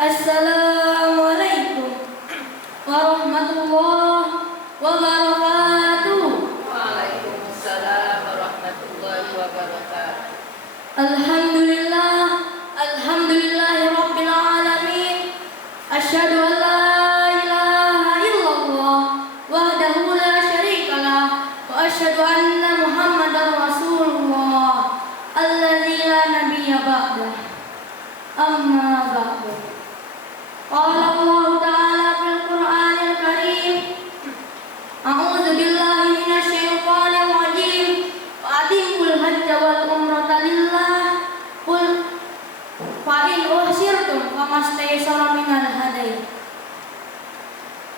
Assalamualaikum warahmatullahi wabarakatuh. Waalaikumsalam warahmatullahi wabarakatuh. Alhamdulillahi rabbil alamin. Asyhadu an la ilaha illallah wahdahu la syarikalah wa asyhadu anna Muhammadar Rasulullah alladzi la nabiyya ba'dah. Amma ba'du. Qala Allah Ta'ala fil Qur'anil Karim. A'udzu billahi minasyaitonir rajim. Wa atimul hajja wal umrata lillah. Qul fa in uhsirtum famastaysara minal hadi.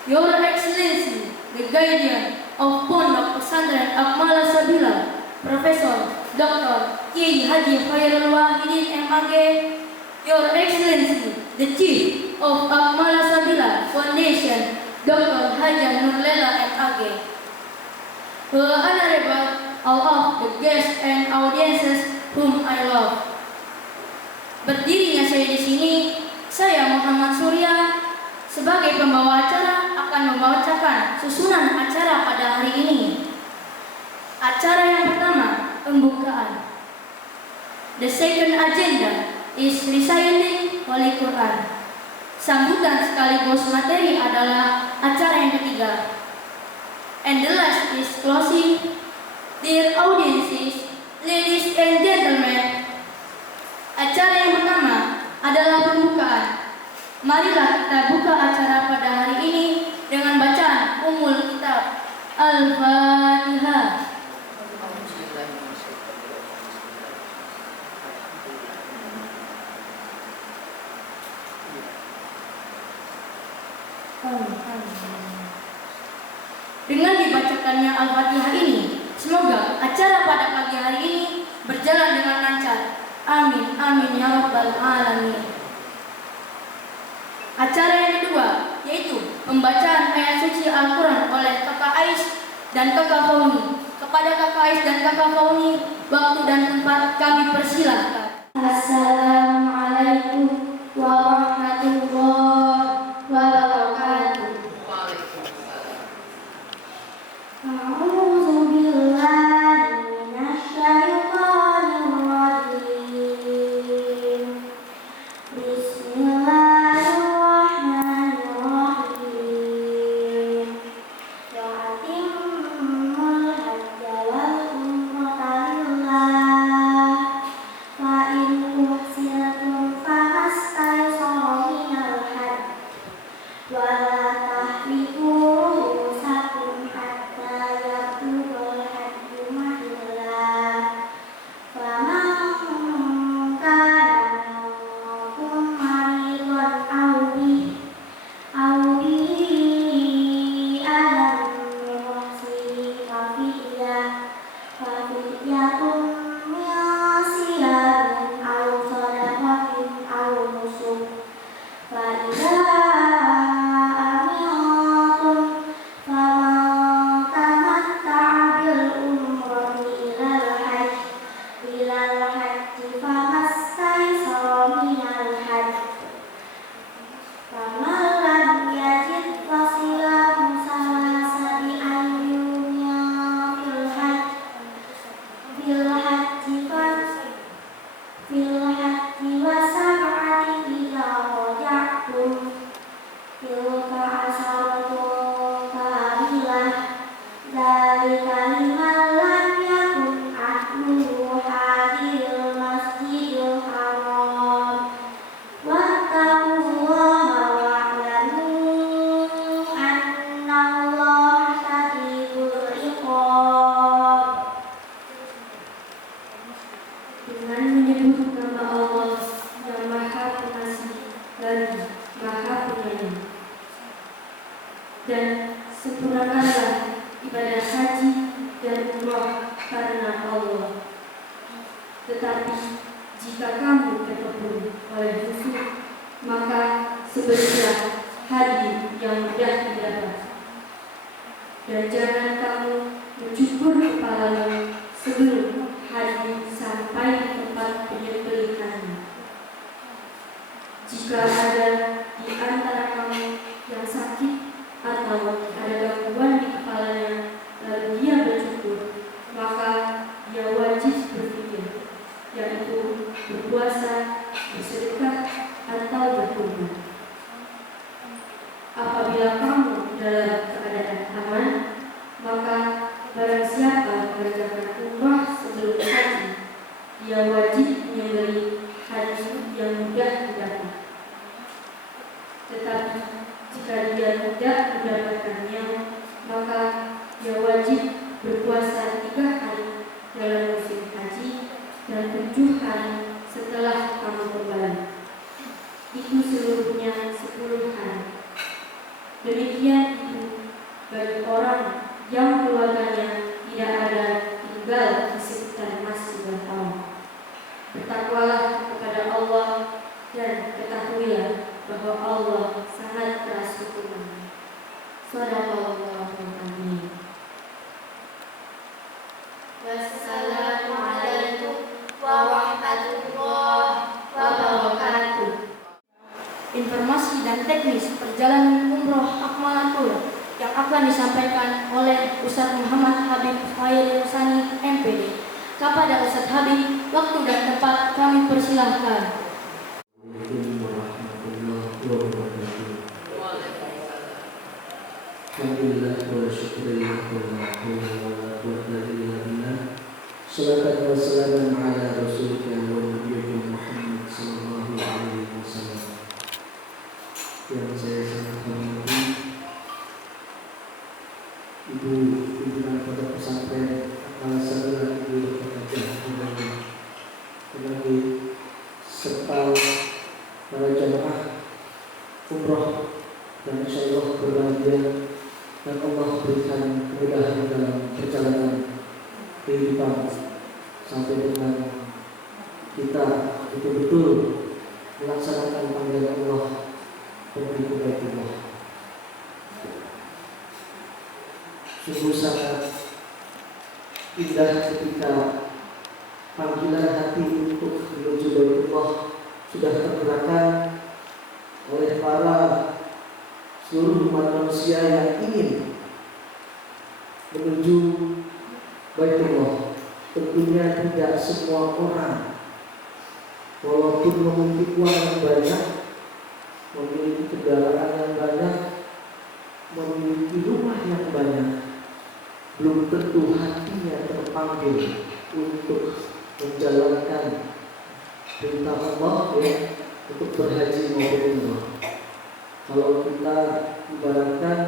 Your Excellency, the Guardian of Pondok Pesantren Akmal Sabila, Profesor Dr. Kiai Haji Khairul Wahidin MAG, Your Excellency, the Chief of Akmal Sabila Foundation, Dr. Haja Nurlela MAG, Honorable all of the guests and audiences whom I love. Berdirinya saya di sini, saya Muhammad Surya sebagai pembawa acara akan membacakan susunan acara pada hari ini. Acara yang pertama, pembukaan. The second agenda is reciting Holy Quran. Sambutan sekaligus materi adalah acara yang ketiga. And the last is closing. Dear audiences, ladies and gentlemen, acara yang pertama adalah pembukaan. Marilah kita buka acara pada hari ini dengan bacaan Ummul Kitab Al-Fatihah. Dengan dibacakannya Al-Fatihah ini, semoga acara pada pagi hari ini berjalan dengan lancar. Amin, amin ya rabbal alamin. Acara yang kedua yaitu pembacaan ayat suci Al-Quran oleh Kakak Ais dan Kakak Fauni. Kepada Kakak Ais dan Kakak Fauni, waktu dan tempat kami persilahkan. Assalamualaikum warahmatullahi wabarakatuh. A'udzu billahi minasyaitonir rajim. Bismillahirrahmanirrahim. Wa atimmul hajja wal umrata lillah. Fa in uhsirtum fa Tetapi jika kamu terkepung oleh musuh, maka sebutlah hadi yang mudah didapat. Dan jangan kamu mencukur kepalamu sebelum hadi sampai di tempat penyembelihannya. Jika ada di antara kamu yang sakit atau ada gangguan di kepalanya, lalu dia bercukur, maka dia wajib berfikir, yaitu berpuasa, bersedekah, atau berkurban. Apabila kamu dalam keadaan aman, maka barang siapa mengerjakan umrah sebelum haji, dia wajib menyembelih haji yang mudah didapat. Tetapi jika dia tidak mendapatkannya, maka dia wajib berpuasa 3 hari dalam musim haji dan 7 hari setelah kamu kembali. Itu seluruhnya 10 hari. Demikian itu bagi orang yang keluarganya tidak ada tinggal di sekitar Masjidil Haram. Bertakwalah kepada Allah dan ketahuilah bahwa Allah sangat keras hukumannya. Shadaqallahul Azim. Wassalamualaikum warahmatullahi wabarakatuh. Informasi dan teknis perjalanan umroh Akmalatul yang akan disampaikan oleh Ustaz Muhammad Habib Khairil Sani MPD. Kepada Ustaz Habib, waktu dan tempat kami persilahkan. Assalamualaikum warahmatullahi wabarakatuh. Alhamdulillah wa syukurillah wa la hawla wa la quwwata illa billah. Salatan wa salaman ala rasulika wa nabiyyina Muhammad sallallahu alaihi wasallam. Yang saya sangat hormati Ibu pimpinan Pondok Pesantren Al-Sadar, Ibu Dr. Hajah Muhammad, serta para jamaah umroh dan insyaallah berbahagia dan Allah berikan kemudahan dalam perjalanan kehidupan sampai dengan kita betul-betul melaksanakan panggilan Allah pergi ke Baitullah. Sungguh sangat indah ketika panggilan hati untuk menuju Baitullah sudah tergerakkan oleh para seluruh umat manusia yang ingin menuju Baitullah. Tentunya tidak semua orang, walaupun memiliki uang yang banyak, memiliki kendaraan yang banyak, memiliki rumah yang banyak, belum tentu hatinya terpanggil untuk menjalankan perintah Allah, ya, untuk berhaji maupun umrah. Kalau kita ibaratkan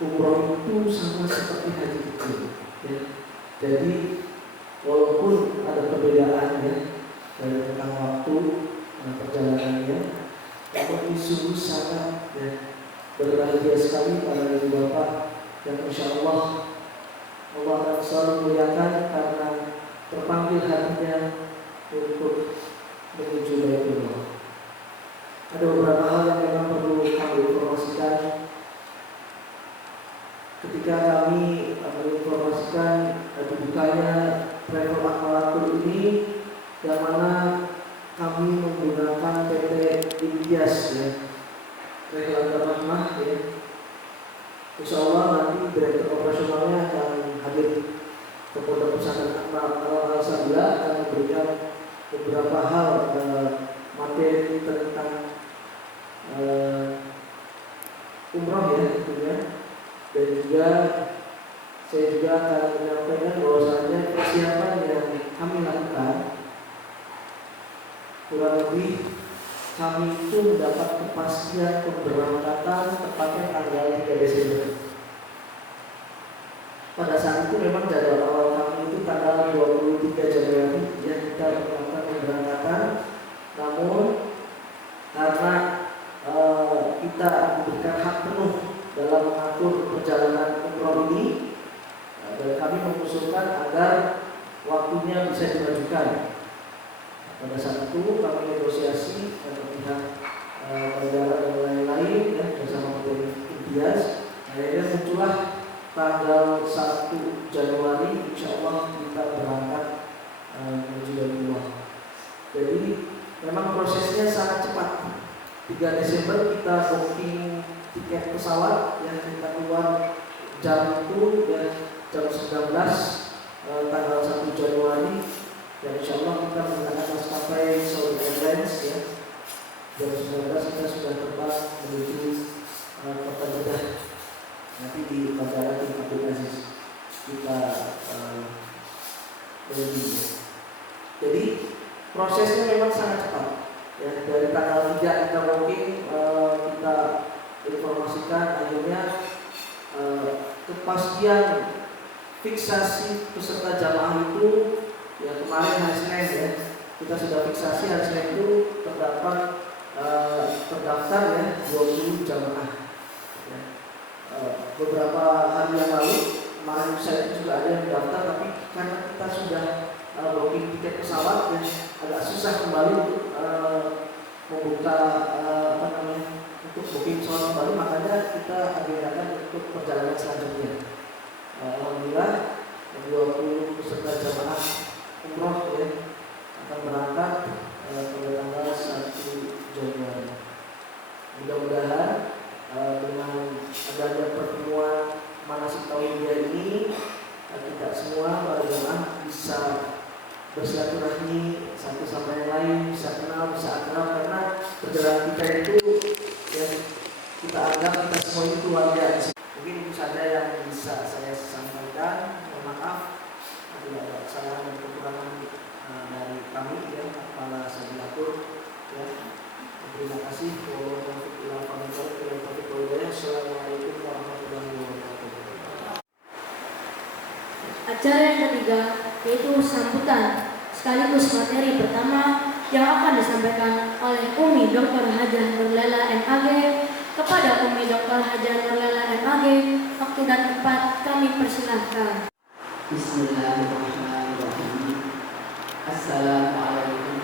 umrah itu sama seperti haji kecil, ya. Jadi walaupun ada perbedaan, ya, dari tentang waktu perjalanannya, namun sungguh sangat, ya, berbahagia sekali para ibu bapak yang insya Allah akan selalu muliakan karena terpanggil hatinya untuk menuju Baitullah. Ada beberapa hal yang memang perlu kami informasikan ketika kami menginformasikan dibukanya travel Akmalatul ini, yang mana kami menggunakan PT Imtiaz, ya, Travel Rahmah, ya. Insya Allah nanti direktur operasionalnya akan hadir ke Pondok Pesantren Al-Sadar, akan memberikan beberapa hal materi tentang umroh, ya, tentunya. Dan juga saya juga akan menyampaikan bahwasanya persiapan yang kami lakukan kurang lebih kami itu mendapat kepastian pemberangkatan tepatnya tanggal 3 Desember. Pada saat itu memang jadwal awal kami itu tanggal 23 Januari, ya, kita melakukan pemberangkatan. Namun karena kita diberikan hak penuh dalam mengatur perjalanan umroh ini, dan kami mengusulkan agar waktunya bisa dimajukan Pada saat itu kami negosiasi dengan pihak bandara dan lain-lain ya bersama PT Intias. Akhirnya muncullah tanggal 1 Januari insya Allah kita berangkat menuju Daulullah. Jadi memang prosesnya sangat cepat. 3 Desember kita booking tiket pesawat yang kita keluar jam itu ya jam 19 tanggal 1 Januari dan insya Allah kita menggunakan maskapai Saudi Airlines ya. Jam 19 kita sudah terbang menuju kota Jeddah. Nanti di bandara King Abdul Aziz kita menuju. Jadi prosesnya memang sangat cepat. Ya, dari tanggal 3 kita booking, kita informasikan akhirnya kepastian fiksasi peserta jamaah itu ya kemarin hari Senin ya kita sudah fiksasi hari Senin itu terdapat terdaftar ya 20 jamaah ya. Beberapa hari yang lalu kemarin saya juga ada yang mendaftar tapi karena kita sudah booking tiket pesawat ya agak susah kembali untuk membuka untuk booking pesawat kembali, makanya kita agendakan untuk perjalanan selanjutnya. Alhamdulillah 20 peserta jamaah umroh ya akan berangkat pada tanggal 1 Januari. Mudah-mudahan dengan adanya pertemuan manasik tauhidiyah ini kita semua para jamaah bisa bersilaturahmi satu sama yang lain, bisa kenal, bisa akrab karena perjalanan kita itu yang kita anggap kita semua itu keluarga. Mungkin itu saja yang bisa saya sampaikan. Mohon maaf apabila ada kesalahan dan kekurangan dari kami ya kepala Sabilatur ya. Terima kasih. Assalamualaikum warahmatullahi wabarakatuh. Acara yang ketiga yaitu sambutan sekaligus materi pertama yang akan disampaikan oleh Umi Dr. Hajah Nurlela MAG kepada Umi Dr. Hajah Nurlela MAG. Waktu dan tempat kami persilahkan. Bismillahirrahmanirrahim. Assalamualaikum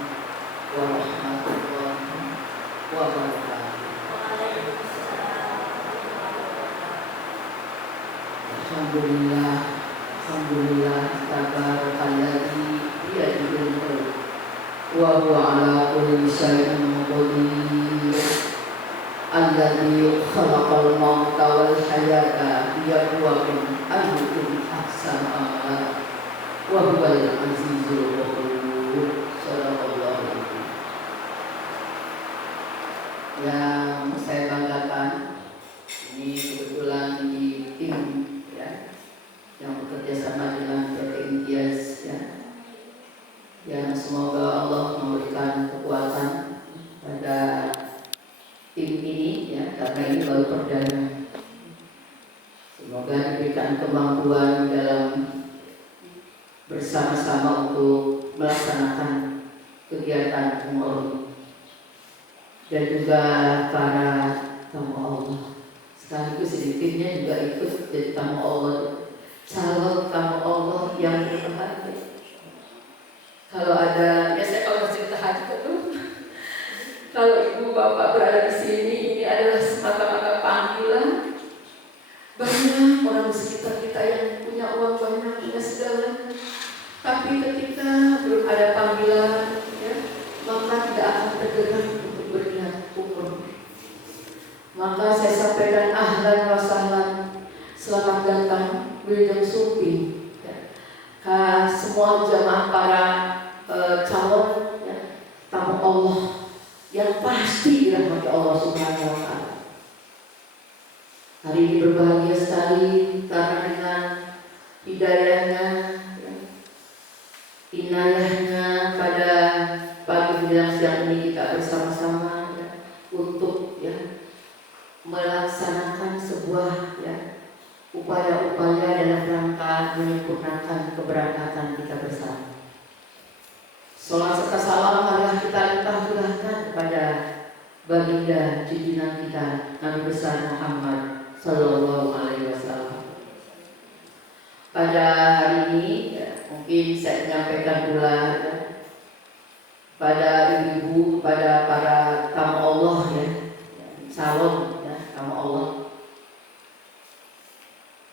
warahmatullahi wabarakatuh. Alhamdulillah tabarakalladzi biyadihil mulk wa huwa ala kulli syai'in qadir. Alladzi khalaqal mauta wal hayata liyabluwakum ayyukum ahsanu amala wa huwal azizul ghafur. Shadaqallahu alaihi. Yang saya banggakan ini kebetulan di tim ya yang bekerja sama dengan PT Intias ya, yang semoga Allah memberikan kekuatan pada tim ini ya karena ini baru perdana. Semoga diberikan kemampuan dalam bersama-sama untuk melaksanakan kegiatan umroh dan juga para tamu Allah. Sekaligus sedikitnya juga ikut jadi tamu Allah, calon tamu Allah yang berbahagia. Kalau ada, ya saya kalau cerita haji itu, kalau ibu bapak berada di sini, ini adalah semata-mata panggilan. Banyak orang di sekitar kita yang punya uang banyak, punya segala, tapi ketika belum ada panggilan, ya, maka tidak akan tergerak untuk berniat umroh. Maka saya sampaikan ahlan wa sahlan, selamat datang Wilujeng Supi ya. Semua jamaah para calon ya, tamu Allah yang pasti dirahmati Allah Subhanahu wa Ta'ala. Hari ini berbahagia sekali karena dengan hidayahnya ya, inayahnya pada pagi menjelang siang ini kita bersama-sama ya, untuk ya melaksanakan sebuah ya upaya-upaya dalam rangka menyempurnakan keberangkatan kita bersama. Salat serta salam marilah kita limpah-limpahkan kepada baginda junjungan kita Nabi besar Muhammad Sallallahu Alaihi Wasallam. Pada hari ini ya, mungkin saya menyampaikan pula ya, pada ibu-ibu, pada para tamu Allah ya, salon ya, tamu Allah.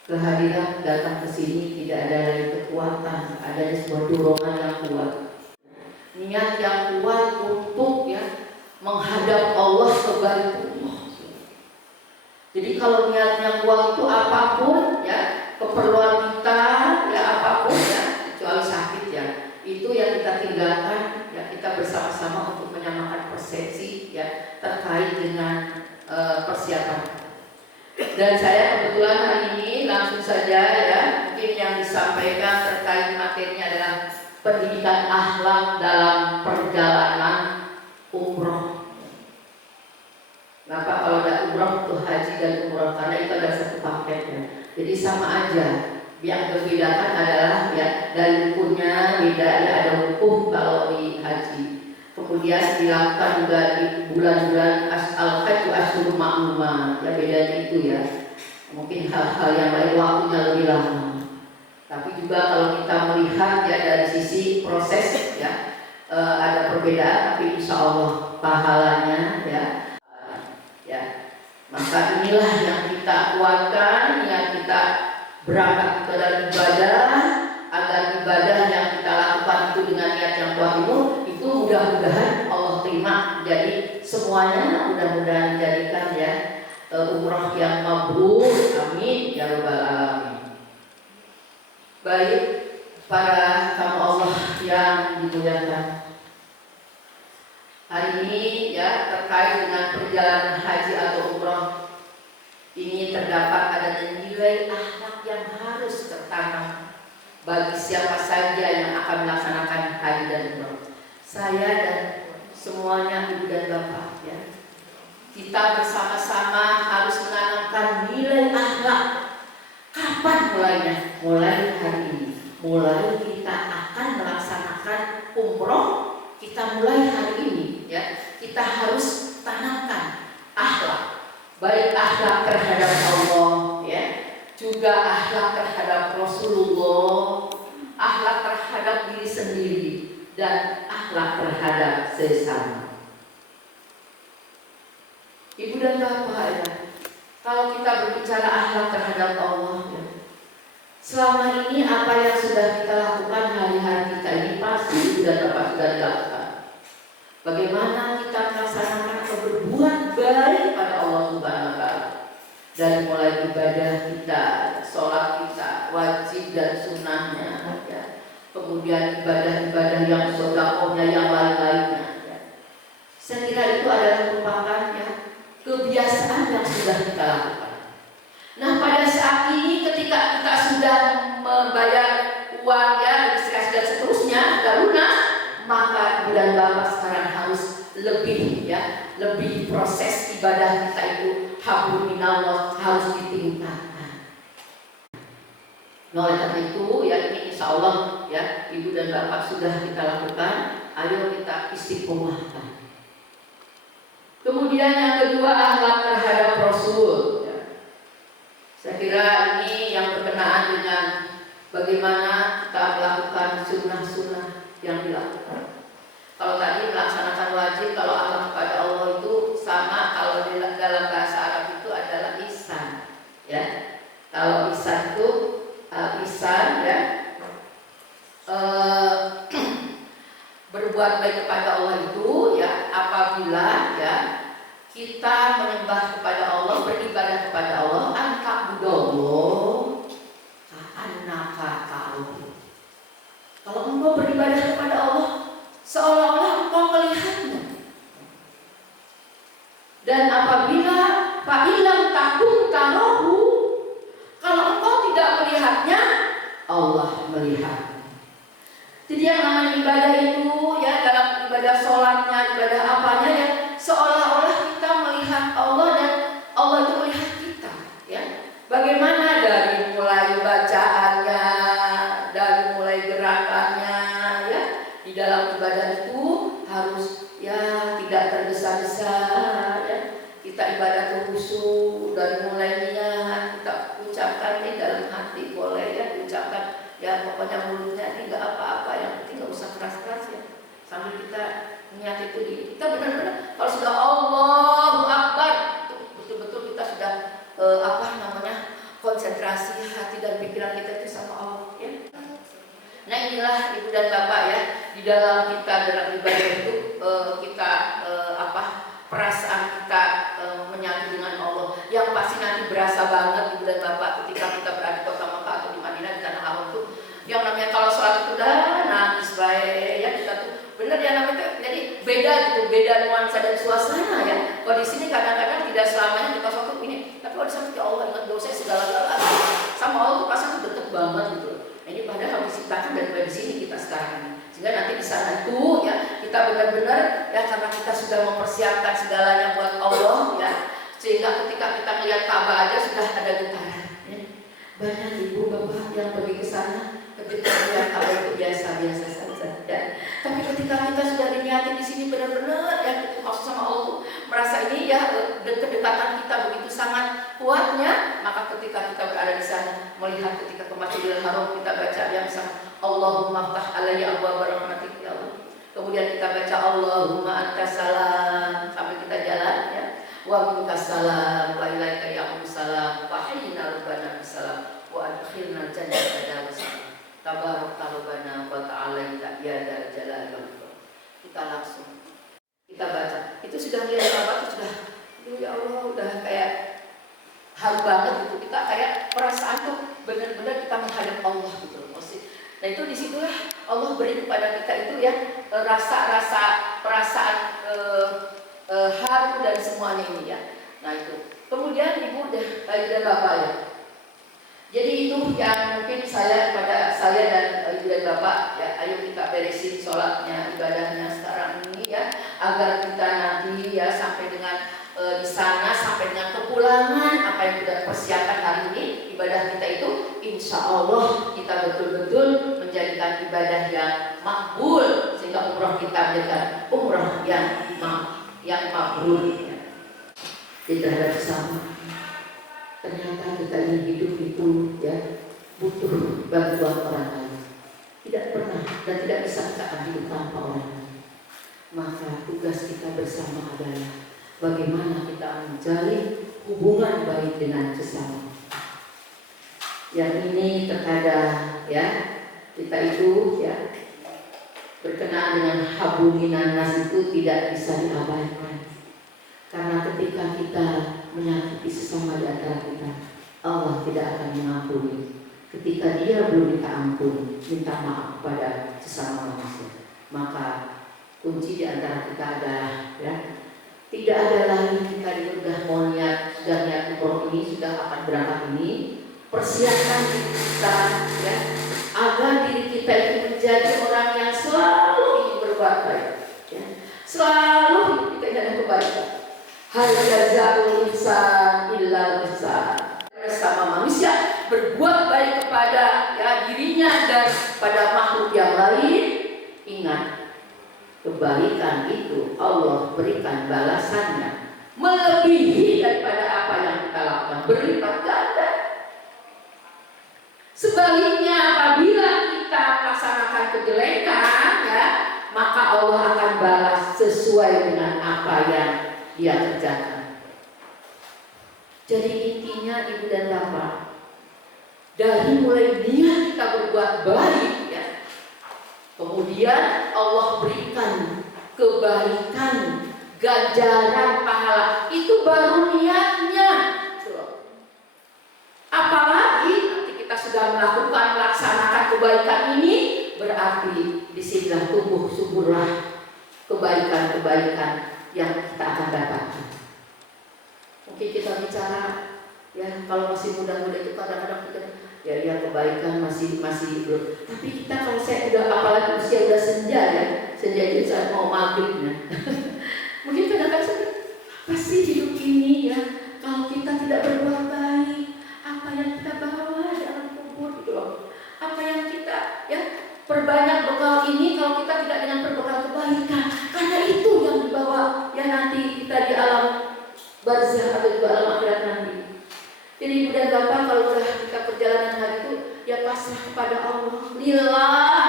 Kehadiran datang ke sini tidak ada lagi kekuatan, adanya sebuah dorongan yang kuat, niat yang kuat untuk ya menghadap Allah sebaik-baiknya. Jadi kalau niatnya kuat itu apapun ya keperluan kita ya apapun ya kecuali sakit ya itu yang kita tinggalkan ya kita bersama-sama untuk menyamakan persepsi ya terkait dengan persiapan. Dan saya kebetulan hari ini langsung saja ya mungkin yang disampaikan terkait materinya adalah pendidikan akhlak dalam perjalanan umroh. Kenapa kalau ada umroh itu haji dan umroh karena itu ada satu paket ya. Jadi sama aja. Yang membedakan adalah ya dari rukunnya beda ya ada hukum kalau di haji. Kemudian dilakukan juga di bulan-bulan al-hajj asyhurul ma'lumah ya bedanya itu ya. Mungkin hal-hal yang lain waktunya lebih lama. Tapi juga kalau kita melihat ya dari sisi proses ya ada perbedaan tapi insya Allah pahalanya ya. Maka inilah yang kita kuatkan, yang kita berangkat ke dalam ibadah agar ibadah yang kita lakukan itu dengan niat yang kuat itu mudah-mudahan Allah terima. Jadi semuanya mudah-mudahan dijadikan ya umrah yang mabrur, amin ya rabbal alamin. Baik para tamu Allah yang dimuliakan, hari ini ya terkait dengan perjalanan haji atau umrah ini terdapat adanya nilai akhlak yang harus tertanam bagi siapa saja yang akan melaksanakan haji dan umrah. Saya dan semuanya ibu dan bapak ya, kita bersama-sama harus menanamkan nilai akhlak. Kapan mulainya? Mulai hari ini. Mulai kita akan melaksanakan umroh, kita mulai hari ini ya. Kita harus tanamkan akhlak. Baik akhlak terhadap Allah ya, juga akhlak terhadap Rasulullah, akhlak terhadap diri sendiri dan akhlak terhadap sesama. Ibu dan bapak ya, kalau kita berbicara akhlak terhadap Allah ya, selama ini apa yang sudah kita lakukan hari-hari kita ini pasti ibu dan bapak sudah dilakukan. Bagaimana kita melaksanakan atau berbuat baik pada Allah Subhanahu wa Ta'ala, dari mulai ibadah kita, sholat kita, wajib dan sunnahnya ya. Kemudian ibadah-ibadah yang sedekahnya yang lain-lainnya ya. Saya kira itu adalah merupakan ya kebiasaan yang sudah kita lakukan. Nah pada saat ini ketika kita sudah membayar uang ya, registrasi dan seterusnya sudah lunas, maka bulan bapak sekarang harus lebih ya, lebih proses ibadah kita itu hablum minallah harus ditingkatkan. Nah oleh karena itu ya ini insya Allah ya ibu dan bapak sudah kita lakukan, ayo kita istiqomahkan. Kemudian yang kedua akhlak terhadap Rasul ya. Saya kira ini yang berkenaan dengan bagaimana kita melakukan sunnah-sunnah yang dilakukan. Kalau tadi melaksanakan wajib, kalau akhlak kepada Allah itu sama, kalau dalam bahasa Arab itu adalah ihsan ya. Kalau ihsan itu ihsan ya berbuat baik kepada Allah itu ya apabila ya kita menyembah kepada Allah, beribadah kepada Allah, anta'budallah ka'annaka tarahu. Kalau engkau beribadah kepada Allah seolah-olah engkau melihatnya. Dan apabila fa'ilam takun tarahu, kalau engkau tidak melihatnya, Allah melihat. Jadi yang namanya ibadah itu ya dalam ibadah sholatnya, ibadah apanya ya seolah-olah kita melihat Allah dan Allah itu melihat kita ya. Bagaimana dari mulai bacaannya, dari mulai gerakannya ya, di dalam ibadah itu harus ya tidak tergesa-gesa ya. Kita ibadah itu khusyuk dari mulai niat kita ucapkan di dalam hati boleh ya diucapkan ya pokoknya mulutnya ini nggak apa-apa yang penting nggak usah keras-keras ya. sambil kita niat itu kita benar-benar kalau sudah Allahu Akbar itu betul-betul kita sudah konsentrasi hati dan pikiran kita itu sama Allah ya. Nah inilah Ibu dan Bapak ya, di dalam kita dalam ibadah itu perasaan kita menyatu dengan Allah yang pasti nanti berasa banget Ibu dan Bapak ketika kita berada di kota Makkah atau di Madinah di tanah haram itu yang namanya kalau sholat itu udah nangis baik ya, kita tuh bener ya namanya jadi beda gitu, beda nuansa dan suasana ya. Kalau di sini kadang-kadang tidak selamanya kita sholat ini, tapi kalau di sana ya Allah ingat dosa segala-galanya sama Allah tuh perasaan tuh deket banget gitu. Nah, ini padahal harus diciptakan dari sini kita sekarang ini. Sehingga nanti di sana itu ya kita benar-benar ya karena kita sudah mempersiapkan segalanya buat Allah ya. Sehingga ketika kita melihat Ka'bah aja sudah ada getaran ya. Banyak ibu bapak yang pergi ke sana ketika melihat Ka'bah itu biasa-biasa saja ya. Tapi ketika kita sudah diniatin di sini benar-benar ya maksud sama Allah merasa ini ya kedekatan kita begitu sangat kuatnya, maka ketika kita berada di sana melihat ketika ke Masjidil Haram kita baca yang sama Allahumma ftah alayya abwaaba rahmatik ya Allah. Kemudian kita baca Allahumma antas salam sampai kita jalan ya. Wa minkas salam wa ilaika ya'udzus salam wa hayyina rabbana bisalam wa adkhilna jannata darussalam. Tabarak rabbana wa ta'ala ya dzal jalali wal ikram. Kita langsung kita baca. Itu sudah lihat apa itu sudah ya Allah udah kayak haru banget gitu. Kita kayak perasaan tuh benar-benar kita menghadap Allah gitu loh. Nah itu disitulah Allah beri kepada kita itu ya rasa-rasa perasaan haru dan semuanya ini ya. Nah itu kemudian Ibu dan Bapak ya. Jadi itu yang mungkin saya dan Ibu dan Bapak ya, ayo kita beresin sholatnya, ibadahnya sekarang ini ya, agar kita nanti ya sampai dengan di sana sampai dengan kepulangan apa yang sudah persiapkan hari ini ibadah kita itu insya Allah kita betul-betul menjadikan ibadah yang makbul sehingga umrah kita menjadikan umrah yang makbul ya. Kita harus bersama. Ternyata kita ini hidup itu ya butuh bantuan orang lain. Tidak pernah dan tidak bisa kita akan hidup tanpa orang lain. Maka tugas kita bersama adalah bagaimana kita menjalin hubungan baik dengan sesama. Yang ini terkadang ya kita itu ya berkenaan dengan hablum nas itu tidak bisa diabaikan. Karena ketika kita menyakiti sesama di antara kita, Allah tidak akan mengampuni. Ketika dia belum minta ampun, minta maaf kepada sesama manusia, maka kunci di antara kita adalah ya tidak ada lagi kita sudah mau niat umroh ini sudah akan berangkat ini persiapkan diri kita ya agar diri kita itu menjadi orang yang selalu ingin berbuat baik ya. Selalu kita ingin kebaikan. Hal jazaa'ul ihsan illa ihsan. Bersama manusia berbuat baik kepada ya dirinya dan pada makhluk yang lain. Ingat, kebaikan itu Allah berikan balasannya melebihi daripada apa yang kita lakukan, berlipat ganda. Sebaliknya apabila kita melaksanakan kejelekan ya, maka Allah akan balas sesuai dengan apa yang dia kerjakan. Jadi intinya Ibu dan Bapak, dari mulai niat kita berbuat baik ya, kemudian Allah berikan kebaikan, ganjaran pahala, itu baru niatnya. Apalagi nanti kita sudah melaksanakan kebaikan ini, berarti disinilah tumbuh suburlah kebaikan-kebaikan yang kita akan dapatkan. Mungkin kita bicara ya kalau masih muda-muda itu kadang-kadang kita ya kebaikan masih belum. Tapi kita kalau saya udah apalagi usia udah senja ya, senja itu saat mau maghribnya. Mungkin kadang-kadang pasti hidup ini ya kalau kita tidak berbuat baik, apa yang kita bawa dalam kubur gitu loh. Apa yang kita ya perbanyak bekal ini kalau kita tidak dengan berbekal kebaikan, karena itu yang dibawa ya nanti kita di alam barzah atau di alam akhirat nanti. Jadi Ibu dan Bapak kalau sudah kita perjalanan hari itu ya pasrah kepada Allah. Lillah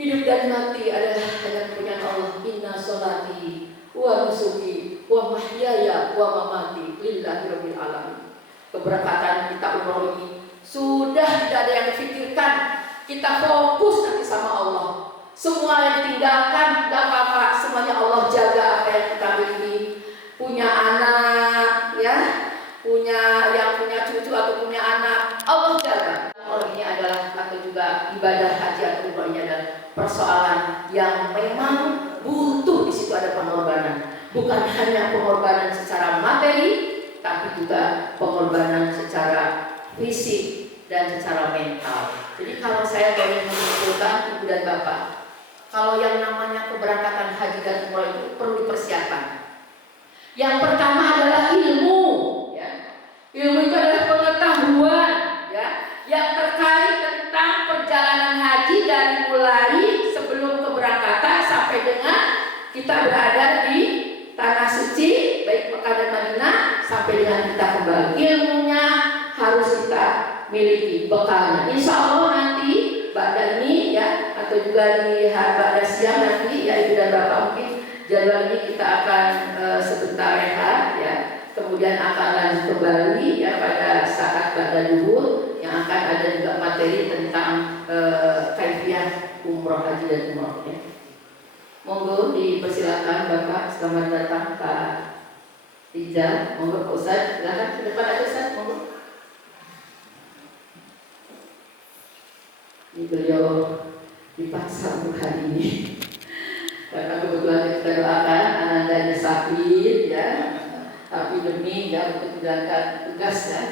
Hidup dan mati adalah hanya kepunyaan Allah. Inna sholati wa nusuki wa mahyaya wa mamati lillahi rabbil alamin. Keberkatan kita umroh ini sudah tidak ada yang difikirkan. Kita fokus nanti sama Allah. Semua yang ditinggalkan tidak apa-apa. Semuanya Allah jaga apa yang kita miliki. Punya anak, ya, yang punya cucu atau punya anak, Allah jaga. Umroh ini adalah atau juga ibadah haji atau umroh ini adalah persoalan yang memang butuh di situ ada pengorbanan. Bukan hanya pengorbanan secara materi, tapi juga pengorbanan secara fisik dan secara mental. Jadi kalau saya ingin mengumpulkan ibu dan bapak, kalau yang namanya keberangkatan haji dan umroh itu perlu dipersiapkan. Yang pertama adalah ilmu, ya. Ilmu itu adalah pengetahuan, ya, yang terkait tentang perjalanan haji dari mulai sebelum keberangkatan sampai dengan kita berada di tanah suci, baik Mekah dan Madinah, sampai dengan kita kembali. Ilmunya harus kita miliki, bekalnya. Insya Allah nanti pada ini, ya, atau juga di pada siang nanti, ya ibu dan bapak, mungkin jadwal ini kita akan sebentar rehat, ya. Kemudian akan lanjut kembali, ya, pada saat pada duhur yang akan ada juga materi tentang kaifiah umroh haji dan umroh, ya. Monggo dipersilakan Bapak, selamat datang Pak Rijal. Monggo Pak Ustadz, silakan ke depan aja Ustadz, monggo. Ini beliau dipaksa untuk hari ini karena kebetulan kita doakan anandanya sakit, ya, tapi demi, ya, untuk menjalankan tugas, ya,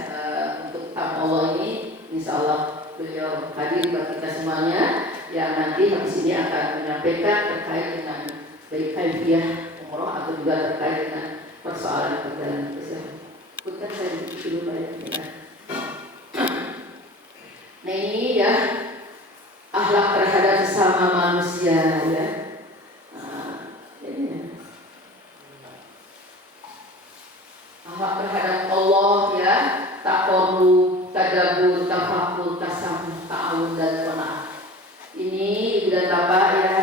untuk tamu Allah ini, insya Allah beliau hadir buat kita semuanya yang nanti habis ini akan menyampaikan terkait dengan baik kaifiah umroh atau juga terkait dengan persoalan perjalanan tersebut. Punten saya dulu Pak, ya. Nah ini, ya, akhlak terhadap sesama manusia, ya. Akhlak terhadap Allah, ya, taqarrub, tadabbur, tafakkur, tasamuh, ta'awun dan qanaah. Ini ibu dan bapak, ya,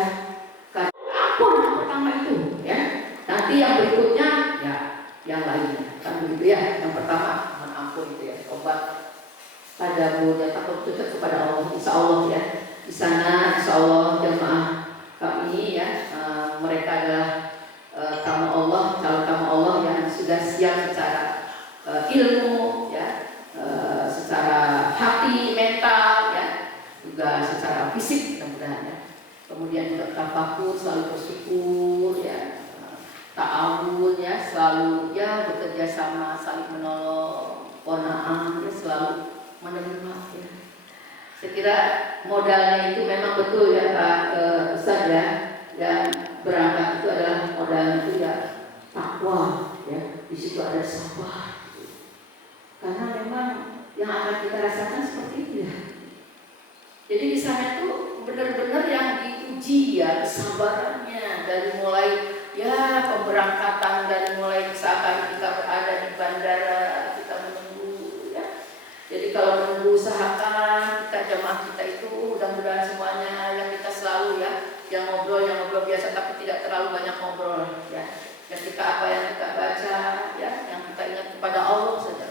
apa yang pertama itu, ya. Nanti yang berikutnya, ya, yang lainnya, kan begitu, ya. Yang pertama mohon ampun itu, ya, obat tadabbur, ya, takut dekat kepada Allah, insya Allah, ya. Di sana insya Allah jemaah kami, ya, mereka adalah tamu Allah, calon tamu Allah yang sudah siap secara ilmu, ya, secara hati, mental, ya, juga secara fisik mudah-mudahan, ya. Kemudian juga tafakur, selalu bersyukur, ya, ta'awun, ya, selalu, ya, bekerja sama, saling menolong, qanaah, ya, selalu menerima, ya. Saya kira modalnya itu memang betul, ya Pak Ustadz, ya, yang berangkat itu adalah modalnya itu, ya, takwa, ya, di situ ada sabar, karena memang yang akan kita rasakan seperti itu, ya. Jadi di sana itu benar-benar yang diuji, ya, kesabarannya dari mulai, ya, pemberangkatan, dari mulai misalkan kita berada di bandara, kita menunggu, ya. Jadi kalau menunggu usahakan kita jemaah kita itu mudah-mudahan semuanya yang kita selalu, ya, yang ngobrol biasa tapi tidak terlalu banyak ngobrol, ya. Ketika apa yang kita baca, ya, yang kita ingat kepada Allah saja.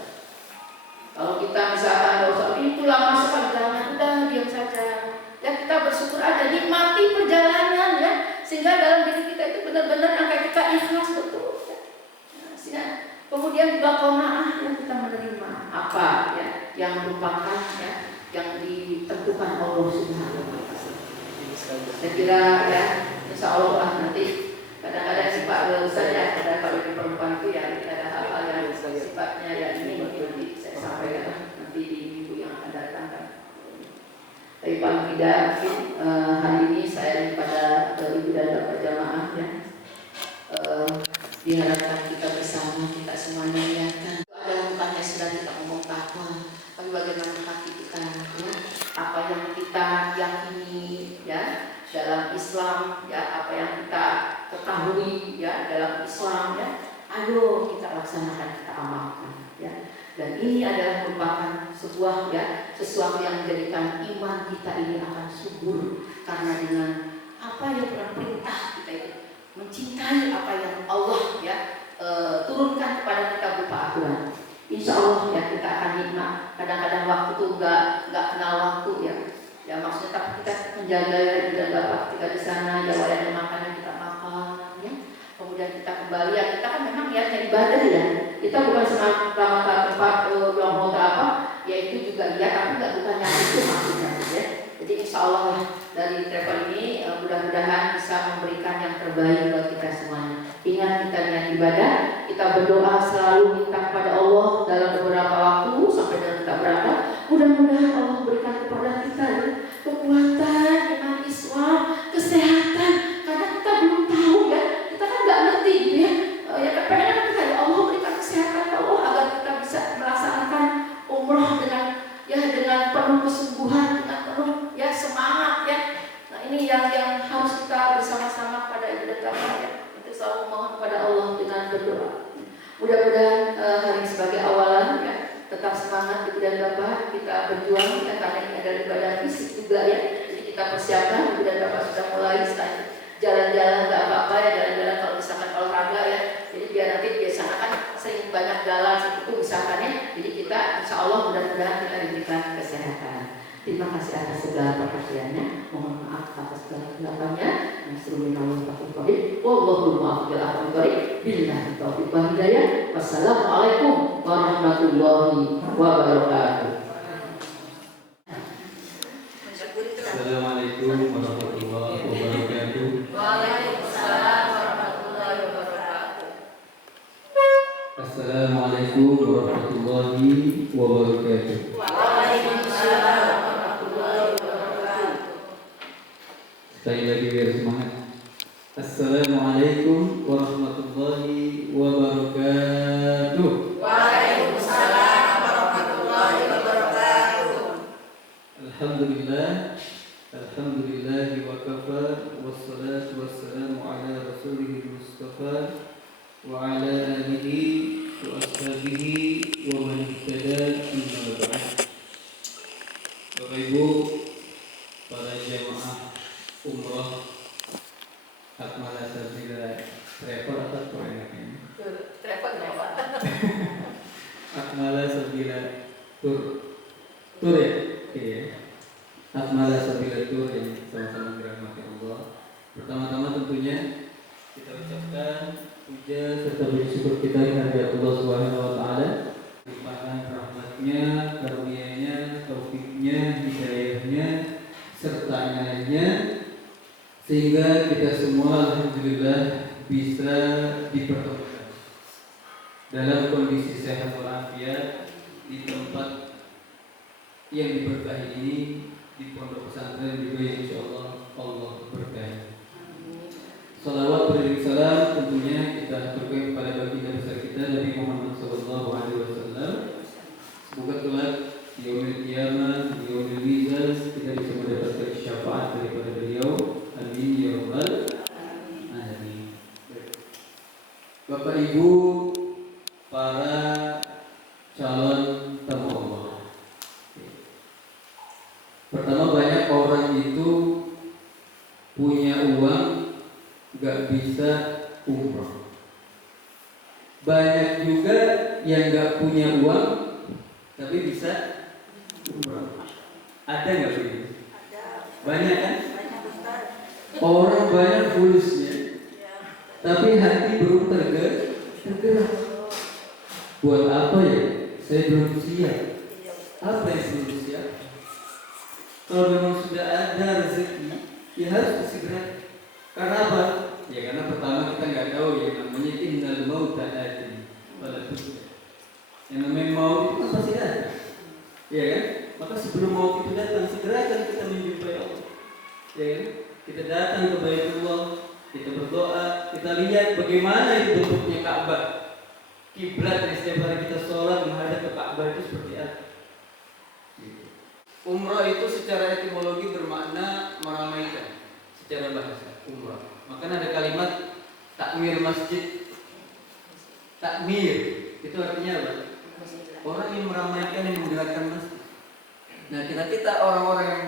Kalau kita misalkan nggak usah itu lama sekali jangan, udah diam saja, ya, kita bersyukur aja, nikmati perjalanan, ya, sehingga dalam diri kita itu benar-benar angka kita ikhlas betul, ya. Nah, sehingga kemudian juga qanaah, yang kita menerima apa, ya, yang merupakan, ya, yang ditentukan Allah Subhanahu wa Ta'ala. Saya kira, ya, insya Allah nanti kadang-kadang si Pak Ustaz, ya, kalau di perempuan itu, ya, ada hal-hal yang sifatnya, ya, ini mungkin saya sampaikan nanti di minggu yang akan datang, kan. Tapi paling tidak mungkin hari ini saya pada ibu dan bapak jamaah, ya, diharapkan kita bersama, kita semuanya niatkan. Ada bukannya sudah kita ngomong takwa, tapi bagaimana hati kita, ya, apa yang kita yakini, ya, dalam Islam, ya, apa yang kita ketahui, ya, dalam Islam, ya, ayo kita laksanakan, kita amalkan, ya. Dan ini adalah merupakan sebuah, ya, sesuatu yang menjadikan iman kita ini akan subur, karena dengan apa yang pernah perintah kita itu, mencintai apa yang Allah ya turunkan kepada kita berupa aturan. Insya Allah ya kita akan nikmat. Kadang-kadang waktu tuh nggak kenal waktu ya. Ya maksudnya tapi kita menjaga dan dapat kita di sana ya ada makanan kita makan ya. Kemudian kita kembali ya kita kan memang ya jadi ibadah ya. Kita bukan semata-mata tempat yang mau apa ya itu juga ya tapi nggak bukan yang itu maksudnya ya. Jadi insya Allah dari travel ini mudah-mudahan bisa memberikan yang terbaik buat kita semuanya. Ingat kita niat ibadah, kita berdoa selalu minta kepada Allah dalam beberapa waktu sampai dalam kita berapa. Mudah-mudahan Allah berikan kepada kita ya, kekuatan, iman Islam, kesehatan. Karena kita belum tahu ya, kita kan nggak ngerti gitu ya. Ya pengen kita ya Allah berikan kesehatan ya Allah agar kita bisa melaksanakan umroh dengan penuh kesungguhan, dengan penuh ya semangat ya. Nah ini yang harus kita bersama-sama pada ibadah kita ya. Kita selalu mohon kepada Allah dengan berdoa. Mudah-mudahan hari ini sebagai awalan ya tetap semangat di bulan Bapak kita berjuang ya karena ini adalah ibadah fisik juga ya. Jadi kita persiapkan di bulan Bapak sudah mulai jalan-jalan nggak apa-apa ya jalan-jalan kalau misalkan olahraga ya. Jadi biar nanti biasanya kan sering banyak jalan seperti itu misalkan ya. Jadi kita insya Allah mudah-mudahan kita diberikan kesehatan. Terima kasih atas segala perhatiannya. Mohon maaf atas segala kesilapannya. Wassalamualaikum warahmatullahi wabarakatuh. Assalamualaikum warahmatullahi wabarakatuh. Waalaikumsalam warahmatullahi wabarakatuh. Assalamualaikum warahmatullahi wabarakatuh. Waalaikumsalam warahmatullahi wabarakatuh. Sekali lagi biar semangat. Assalamualaikum warahmatullahi wabarakatuh. Waalaikumsalam warahmatullahi wabarakatuh. Alhamdulillah. Alhamdulillahi wa kafa. Wassalatu wassalamu ala rasulihil mustafa wa ala alihi wa ashabihi wa man ihtada amma ba'd. Bapak Ibu, para jamaah umrah Akmala Sabila Travel atau apa enaknya? Travel lewat. Akmala Sabila Tour ya? Iya. Akmala Sabila Tour yang sama-sama dirahmati Allah. Pertama-tama tentunya kita ucapkan puja serta puji syukur kita kehadirat Allah Subhanahu wa taala, limpahan rahmatnya, karunia-Nya, taufiknya, hidayahnya, serta inayahnya sehingga kita semua alhamdulillah bisa dipertemukan dalam kondisi sehat walafiat di tempat yang diberkahi ini, di pondok pesantren juga yang insyaallah Allah berkahi. Salawat beriring salam tentunya kita aturkan kepada baginda besar kita Nabi Muhammad SAW. Semoga kelak di yaumil qiyamah, di yaumil mizan kita bisa mendapatkan syafaat daripada beliau. Amin ya rabbal alamin. Bapak Ibu, para calon tamu Allah. Pertama, banyak orang itu punya uang gak bisa umrah. Banyak juga yang gak punya uang tapi bisa umrah. Ada gak begitu? Banyak kan? Orang banyak fulusnya, tapi hati belum tergerak. Buat apa ya? Saya belum siap. Apa yang belum siap? Kalau memang sudah ada rezeki, ya harus disegerakan. Karena apa? Ya karena pertama kita nggak tahu yang namanya innal mauta ati wala budda. Yang namanya maut itu kan pasti ada. Ya kan? Maka sebelum maut itu datang, segerakan kita menjumpai Allah. Ya kan? Kita datang ke Baitullah, kita berdoa, kita lihat bagaimana itu bentuknya Ka'bah. Kiblat yang setiap hari kita sholat menghadap ke Ka'bah itu seperti apa? Umrah itu secara etimologi bermakna meramaikan secara bahasa umrah. Makanya ada kalimat takmir masjid. Takmir itu artinya apa? Orang yang meramaikan, yang menggerakkan masjid. Nah kita orang-orang yang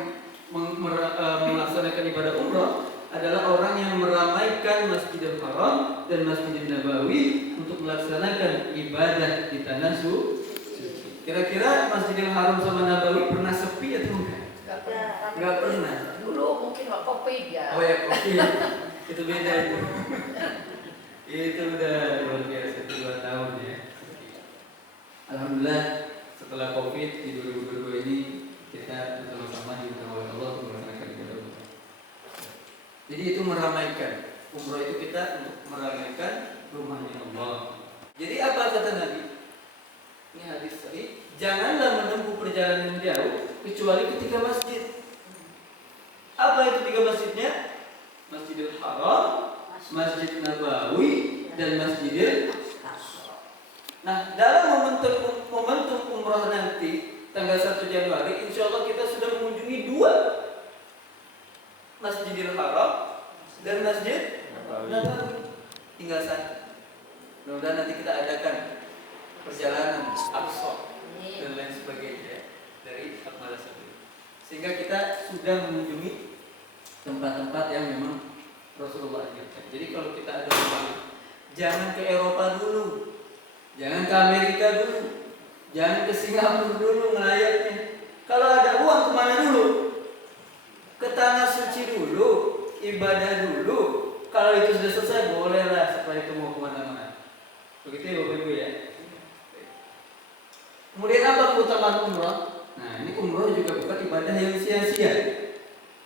melaksanakan ibadah umrah adalah orang yang meramaikan Masjidil Haram dan Masjidil Nabawi untuk melaksanakan ibadah di tanah suci. Kira-kira Masjidil Haram sama Nabawi pernah sepi atau enggak? Enggak pernah. Dulu mungkin waktu Covid ya. Oh ya, Covid. Itu beda itu. Itu udah luar biasa 2 tahun ya. Alhamdulillah setelah Covid di 2022 ini kita bersama-sama diundang oleh Allah untuk melaksanakan ibadah umrah. Jadi itu meramaikan. Umrah itu kita untuk meramaikan rumahnya Allah. Jadi apa kata Nabi? Ini hadis tadi, janganlah menempuh perjalanan jauh kecuali ketika masjid. Apa itu 3 masjidnya? Masjidil Haram, Masjid Nabawi, dan Masjidil Aqsa. Nah, dalam momentum umrah nanti tanggal 1 Januari, insya Allah kita sudah mengunjungi 2 Masjidil Haram dan Masjid Nabawi. Tinggal 1. Mudah-mudahan nanti kita adakan perjalanan Aqsa dan lain sebagainya dari Akmal Sabil, sehingga kita sudah mengunjungi tempat-tempat yang memang Rasulullah ajarkan. Jadi kalau kita ada rumah, jangan ke Eropa dulu, jangan ke Amerika dulu, jangan ke Singapura dulu ngelayatnya. Kalau ada uang kemana dulu? Ke tanah suci dulu, ibadah dulu. Kalau itu sudah selesai, bolehlah setelah itu mau kemana-mana. Begitu ya Bapak Ibu ya. Kemudian apa keutamaan umrah? Nah, ini umrah juga bukan ibadah yang sia-sia.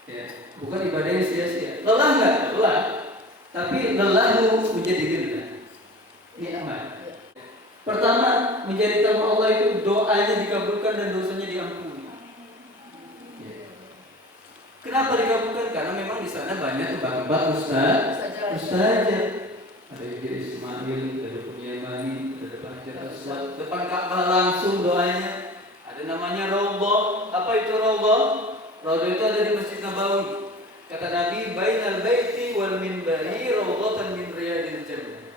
Ya, bukan ibadah yang sia-sia. Lelah enggak? Lelah. Tapi lelahmu menjadi gila. Ini aman. Pertama, menjadi tamu Allah itu doanya dikabulkan dan dosanya diampuni. Ya. Kenapa dikabulkan? Karena memang di sana banyak tempat-tempat ustazah. Ada Ibnu Ismail, ada Bunyamani, ada Hajar Aswad, depan Ka'bah langsung doanya. Ada namanya Raudhah. Apa itu Raudhah? Raudhah itu ada di Masjid Nabawi. Kata Nabi, bainal baiti wal minbari raudhatan min riyadil jannah.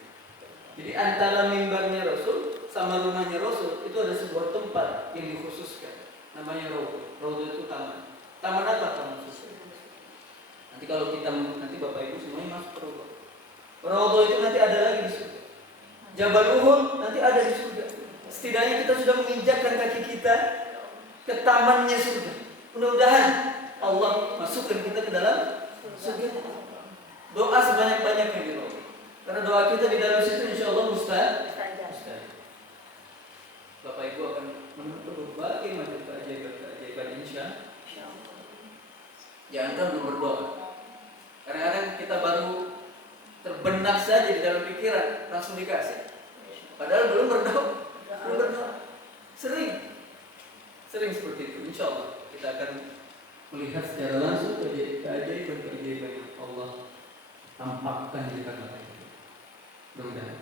Jadi antara mimbarnya Rasul sama rumahnya Rasul itu ada sebuah tempat yang dikhususkan. Namanya Raudhah. Raudhah itu taman. Taman apa? Taman suci. Nanti kalau kita Bapak Ibu semuanya masuk ke Raudhah. Raudhah itu nanti ada lagi di surga. Jabal Uhud nanti ada di surga. Setidaknya kita sudah menginjakkan kaki kita ke tamannya surga. Mudah-mudahan Allah masukkan kita ke dalam surga. Doa sebanyak-banyaknya di Raudhah. Karena doa kita di dalam situ insya Allah mustajab. Bapak Ibu akan menemukan berbagai macam keajaiban insya Allah. Jangan belum berdoa. Kadang-kadang kita baru terbenak saja di dalam pikiran langsung dikasih. Padahal belum berdoa. Sering seperti itu. Insya Allah kita akan melihat secara langsung keajaiban yang Allah tampakkan di tanah air. Mudah-mudahan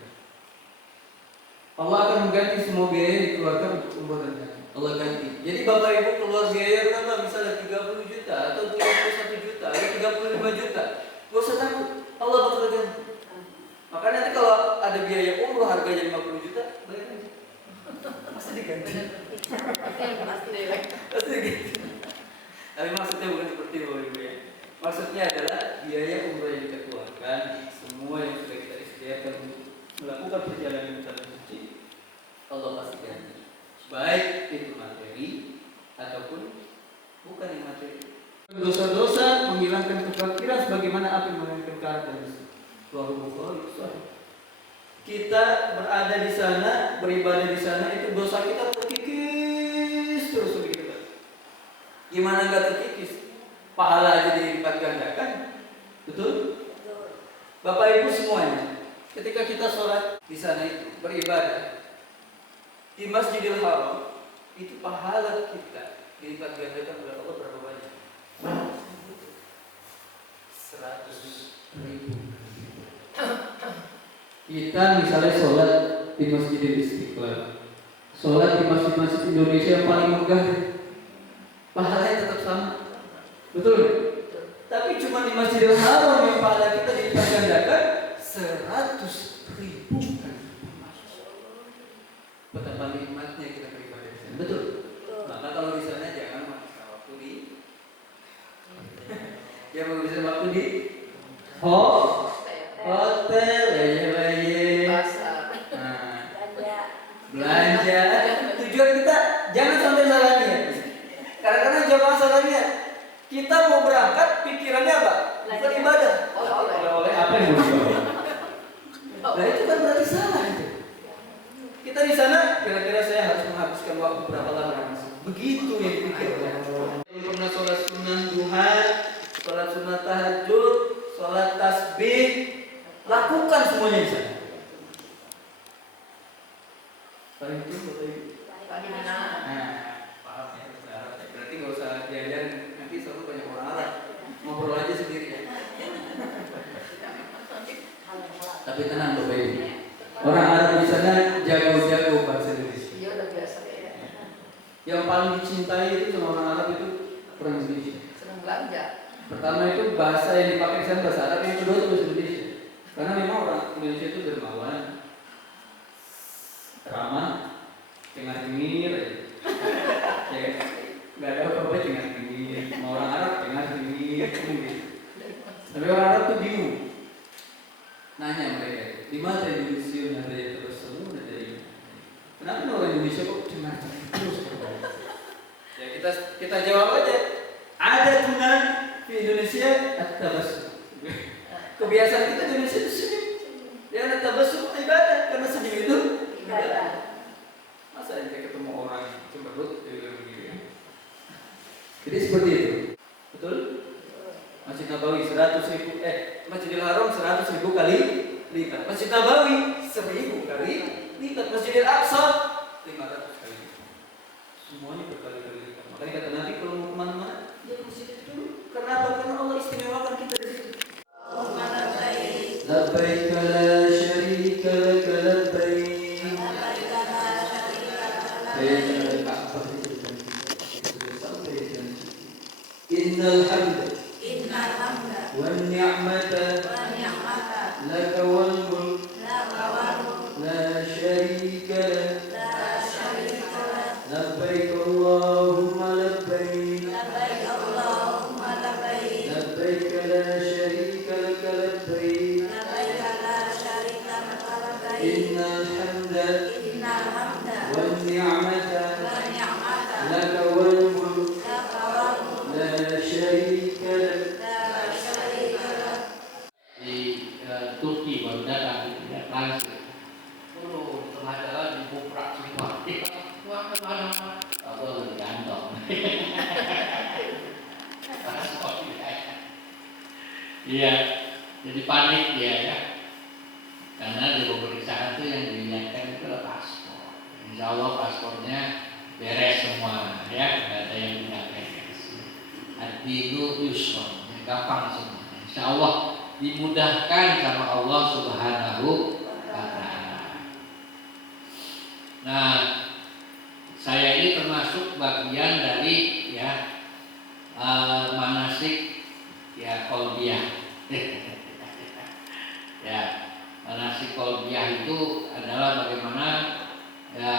Allah akan mengganti semua biaya yang dikeluarkan untuk umrah dan haji. Allah ganti. Jadi Bapak Ibu keluar biaya berapa? Misalnya 30 juta atau 31 juta atau 35 juta. Gak usah takut. Allah bakal ganti. Maka nanti kalau ada biaya umroh harganya 50 juta, bayar aja. Pasti diganti. Pasti diganti. Tapi maksudnya bukan seperti itu, Ibu ya. Maksudnya adalah biaya umroh yang kita keluarkan, semua yang sudah kita sediakan untuk melakukan perjalanan ke tanah suci, Allah pasti ganti. Baik itu materi ataupun bukan yang materi. Dosa-dosa menghilangkan kefakiran sebagaimana api menghilangkan karat dan dosa. Kita berada di sana, beribadah di sana, itu dosa kita terkikis terus begitu. Gimana enggak terkikis? Pahala aja dilipat gandakan. Betul? Bapak Ibu semuanya, ketika kita sholat di sana itu beribadah di Masjidil Haram, itu pahala kita dilipat gandakan oleh Allah berapa banyak? 100.000. Kita misalnya sholat di Masjidil Istiqlal, sholat di masjid-masjid Indonesia yang paling megah, pahalanya tetap sama, betul? Tapi cuma di Masjidil Haram yang pahala kita dilipat gandakan 100.000 kan? Betapa nikmatnya kita beribadah di sana, betul? Maka kalau di sana jangan menghabiskan waktu di, jangan menghabiskan waktu di belanja. Tujuan kita jangan sampai salah niat. Kadang-kadang jamaah salah niat. Kita mau berangkat, pikirannya apa? Bukan ibadah. Oleh-oleh apa yang mau dibawa? Nah itu kan berarti salah itu. Kita di sana kira-kira saya harus menghabiskan waktu berapa lama? Begitu yang dipikirkan. Pernah sholat sunnah duha, sholat sunnah tahajud, sholat tasbih, lakukan semuanya di sana. Paling itu foto itu. Nah, paham ya, bahasa Arab ya. Berarti nggak usah jajan, nanti selalu banyak orang Arab. Ngobrol aja sendiri ya. Tapi tenang Bapak Ibu. Orang Arab di sana jago-jago bahasa Indonesia. Iya udah biasa ya. Yang paling dicintai itu sama orang Arab itu orang Indonesia. Senang belanja. Pertama itu bahasa yang dipakai di sana bahasa Arab, yang kedua itu bahasa Indonesia. Karena memang orang Indonesia itu dermawan, ramah, cengar-cengir, ya, nggak ada apa-apa cengar-cengir. Sama orang Arab cengar-cengir, gitu. Tapi orang Arab tuh bingung. Nanya mereka, di mana Indonesia ada yang terus semua ada yang. Kenapa orang Indonesia kok cengar-cengir terus? Ya kita jawab aja. Ada tuna di Indonesia at-tabassum. Kebiasaan kita di Indonesia itu senyum. Ya at-tabassum ibadah, karena senyum itu ibadah. Masa kita ketemu orang cemberut begini. Jadi seperti itu. Betul? Masjid Nabawi 100.000 Masjidil Haram 100.000 kali lipat. Masjid Nabawi 1.000 kali lipat. Masjidil Aqsa 500 kali lipat. Semuanya berkali-kali lipat. Makanya kata Nabi kalau mau kemana-mana ya masjid itu dulu. Kenapa? Karena Allah istimewakan kita di situ. Labbaik la syarika lak labbaik. Innal hamda wan ni'mata laka wal mulk la syarika lak labbaik Allahumma labbaik labbaik la syarika lak labbaik innal hamda wan ni'mata laka wal mulk la syarika lak. Di Turki baru datang tidak langsung. Dulu tengah jalan dibuprak semua. Wah kemana-mana. Aku di kantong. Iya, jadi panik dia ya. Karena di pemeriksaan itu yang dilihatkan itu adalah paspor. Insya Allah paspornya beres semua ya, nggak ada yang tidak beres. Ad-dinu yusron, gampang semua. Insya Allah dimudahkan sama Allah Subhanahu wa Ta'ala. Nah, saya ini termasuk bagian dari ya manasik ya qalbiyah. Ya, manasik qalbiyah itu adalah bagaimana ya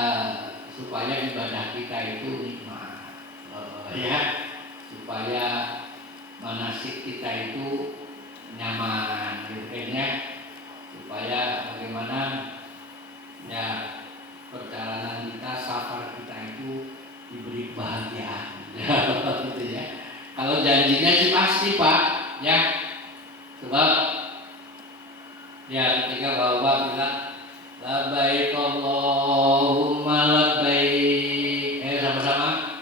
supaya ibadah kita itu nikmat. Ya, supaya manasik kita itu nyaman gitu ya, supaya bagaimana ya perjalanan kita, safar kita itu diberi kebahagiaan gitu ya. Kalau janjinya sih pasti Pak ya, sebab ya ketika Bapak bilang labbaik Allahumma labbaik, sama-sama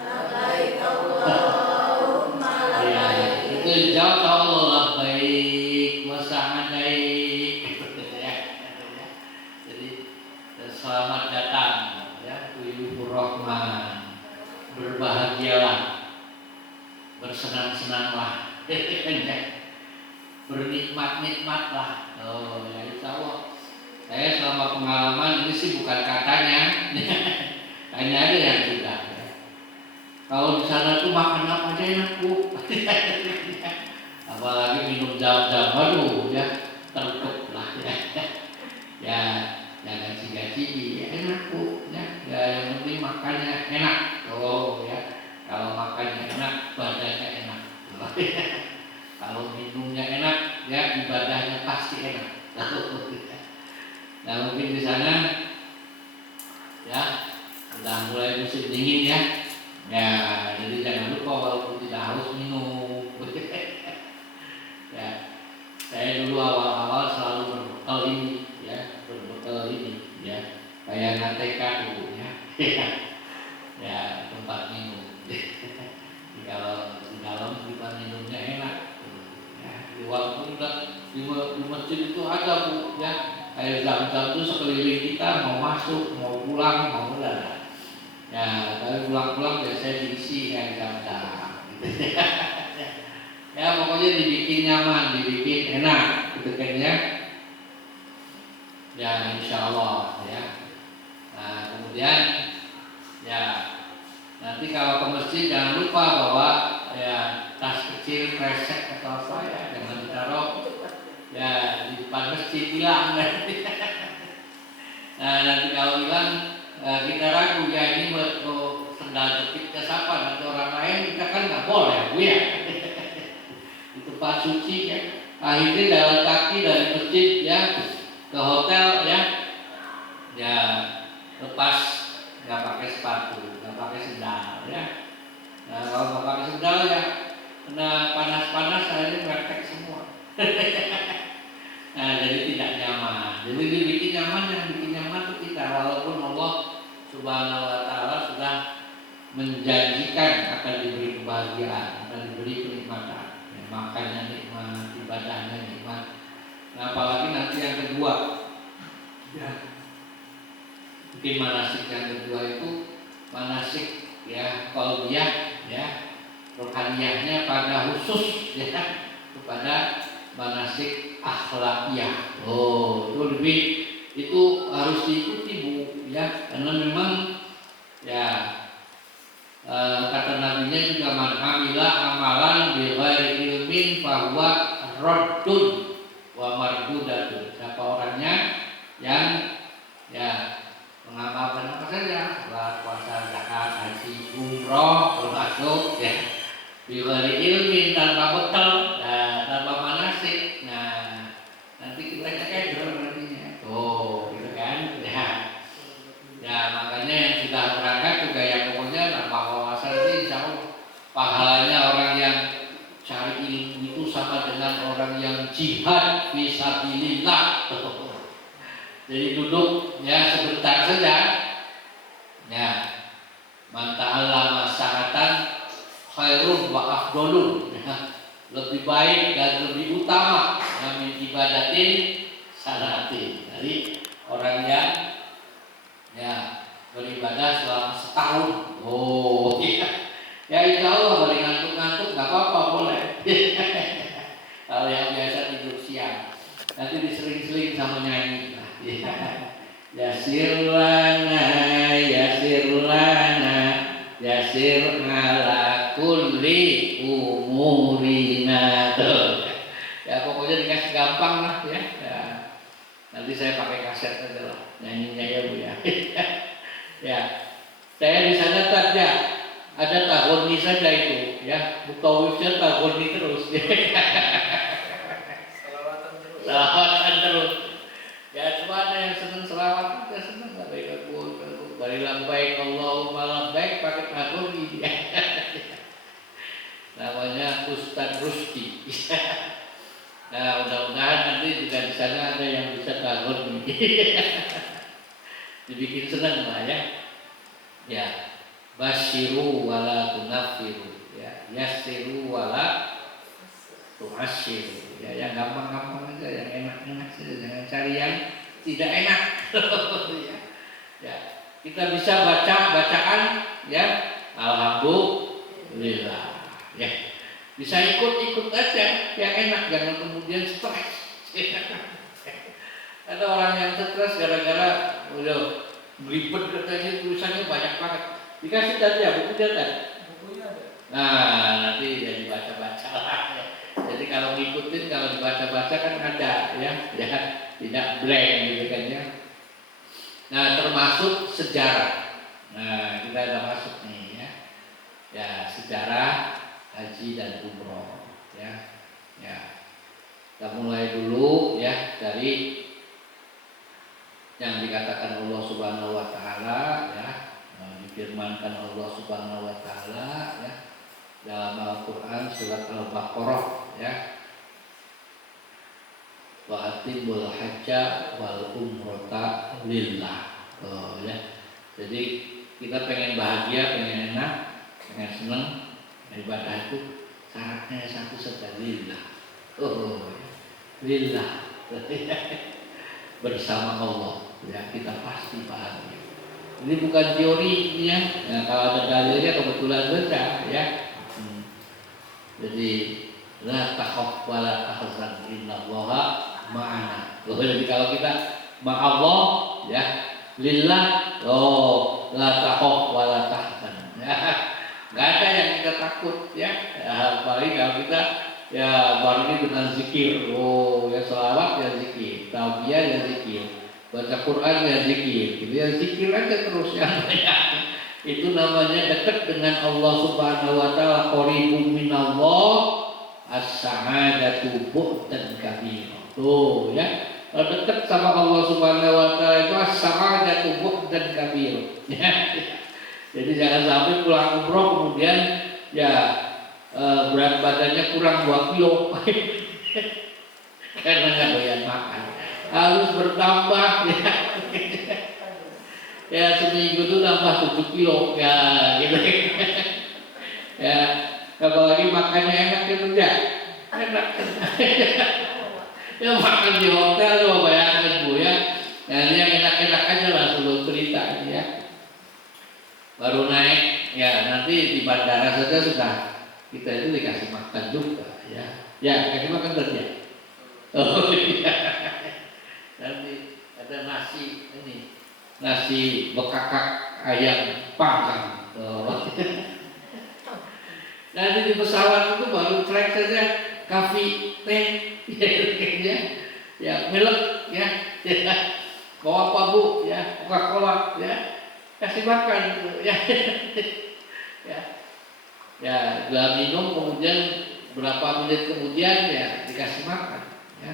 labbaik Allahumma labbaik, itu jawab Allah labbaik wa sa'adaik ya. Jadi selamat datang ya Tuyufur Rahman, berbahagialah, bersenang-senanglah bernikmat-nikmatlah. Oh ya insya Allah. Saya selama pengalaman ini sih bukan katanya, hanya ada yang sudah. Ya. Kalau di sana tuh makan apa aja enak Bu. Apalagi minum jam-jam, aduh ya tertutup lah ya. Ya jangan ciga-cigi, ya enak Bu. Ya yang penting makannya enak. Oh ya kalau makannya enak, badannya enak. Kalau minumnya enak, ya ibadahnya pasti enak. Nah mungkin di sana mulai musim dingin ya. Ya, jadi jangan lupa walaupun tidak harus minum. Ya, saya dulu awal-awal selalu berbekal ini, ya, berbekal ini, ya, kayak NTK dulu, ya, ya, tempat minum. Jadi kalau di dalam kita minumnya enak, ya, walaupun di masjid itu ada bu, ya, air zam-zam itu sekeliling kita mau masuk, mau pulang, mau berada. Ya, tapi pulang-pulang biasanya diisi air zam-zam. Ya pokoknya dibikin nyaman, dibikin enak, gitu kan ya. Ya insya Allah ya. Nah kemudian ya nanti kalau ke masjid jangan lupa bawa ya tas kecil, kresek atau apa ya, jangan ditaruh ya di depan masjid, hilang nanti. Nah nanti kalau hilang kita ragu ya ini mau sendal jepit ke siapa, nanti orang lain kita kan nggak boleh bu ya. Tempat suci ya, akhirnya jalan kaki dari masjid ya ke hotel ya, ya lepas nggak pakai sepatu, nggak pakai sendal ya. Nah kalau nggak pakai sendal ya kena panas-panas akhirnya praktek semua. Nah jadi tidak nyaman. Jadi dibikin nyaman, yang bikin nyaman itu kita, walaupun Allah Subhanahu Wa Taala sudah menjanjikan akan diberi kebahagiaan, akan diberi kenikmatan. Makannya nikmat, ibadahnya nikmat. Nah, apalagi nanti yang kedua, ya, mungkin manasik yang kedua itu manasik ya qalbiyah ya, rohaniyahnya pada khusus ya kepada manasik akhlakiyah. Oh, itu lebih, itu harus diikuti bu ya, karena memang ya kata nabinya juga man amila amalan bi ghairi ilmin fahuwa raddun wa mardudatun. Siapa orangnya yang ya mengamalkan apa saja, salat, puasa, zakat, haji, umroh, termasuk ya bi ghairi ilmin, tanpa bekal, tanpa manasik. Nah, nanti kita keder nantinya. Tuh, gitu kan? Ya. Ya, makanya yang sudah berangkat juga yang pokoknya tanpa wawasan ini insya Allah pahalanya orang yang cari ilmu itu sama dengan orang yang jihad fisabilillah. Jadi duduk ya sebentar saja. Ya, man ta'allama sa'atan khairun wa afdolun. Ya, lebih baik dan lebih utama min ibadatin sanatin. Jadi orang yang ya beribadah selama setahun. Oh iya. Ya insya Allah boleh ngantuk-ngantuk nggak apa-apa, boleh. Kalau yang biasa tidur siang nanti disering-sering sama nyanyi. Ya. Yasir lana, yasir lana, yasir ala kulli umurina. Tuh. Ya pokoknya dikasih gampang lah ya. Ya. Nanti saya pakai kaset aja lah nyanyinya ya bu ya. Ya, saya di sana saja ada tahun saja itu ya, mutawifnya tahun terus. Selawatan terus. Ya cuma ada yang senang selawat, kita senang nggak baik aku dari lambaik Allahumma lambaik pakai tahun ini. Namanya Ustadz Rusdi. Nah, mudah-mudahan nanti juga di sana ada yang bisa tahun ini. Dibikin senang lah ya. Ya, basyiru wala tunafiru ya, yassiru wala tu'assiru. Ya, yang gampang-gampang aja, yang enak-enak saja, jangan cari yang tidak enak. Ya, kita bisa bacaan ya, alhamdulillah. Ya. Bisa ikut-ikut aja yang enak, jangan kemudian stres. Ada orang yang stres gara-gara udah belibet katanya tulisannya banyak banget. Dikasih tadi ya buku dia tadi. Bukunya ada. Nah nanti ya dibaca-baca lah. Ya. Jadi kalau ngikutin, kalau dibaca-baca kan ada ya, ya tidak blank gitu kan ya. Nah termasuk sejarah. Nah kita ada masuk nih ya, ya sejarah haji dan umroh ya, ya kita mulai dulu ya dari yang dikatakan Allah Subhanahu Wa Taala ya di difirmankan Allah Subhanahu wa taala ya dalam Al-Qur'an surat Al-Baqarah ya. Wa atimul hajja wal umrata lillah. Oh ya. Jadi kita pengen bahagia, pengen enak, pengen senang, ibadah itu syaratnya satu saja, lillah. Oh ya. Lillah. Bersama Allah ya, kita pasti bahagia. Ini bukan teori ya. Nah, kalau ada dalilnya kebetulan baca ya. Jadi la takhaf wa la tahzan innallaha ma'ana. Jadi kalau kita ma-Allah ya, lillah, oh la takhaf wa la tahzan. Ya. Enggak ada yang kita takut ya. Apalagi kalau kita ya barengi dengan zikir. Oh ya, sholawat ya zikir, tauhid ya zikir, baca Quran ya zikir, gitu ya, zikir aja terus yang banyak. Itu namanya dekat dengan Allah Subhanahu wa taala, qaribun minallah, as-sa'adatu bu'dan kabir. Tuh ya, kalau dekat sama Allah Subhanahu wa taala itu as-sa'adatu bu'dan kabir. Ya. Jadi jangan sampai pulang umroh kemudian ya berat badannya kurang 2 kilo karena nggak doyan makan, harus bertambah ya. Ya seminggu itu nambah 7 kilo ya gitu ya. Apalagi makannya enak gitu ya, enak ya makan di hotel tuh bayangin Bu ya. Nah, yang enak-enak aja lah sebelum cerita ya. Baru naik ya, nanti di bandara saja sudah kita itu dikasih makan juga ya. Ya, kasih makan kerja. Oh iya. Nanti ada nasi ini, nasi bekakak ayam panggang. Oh. Nanti di pesawat itu baru track saja kafe teh ya, ya milk ya, ya. Bawa apa Bu ya, Coca-Cola ya, kasih makan ya. Ya. Ya, gak minum kemudian berapa menit kemudian ya dikasih makan ya.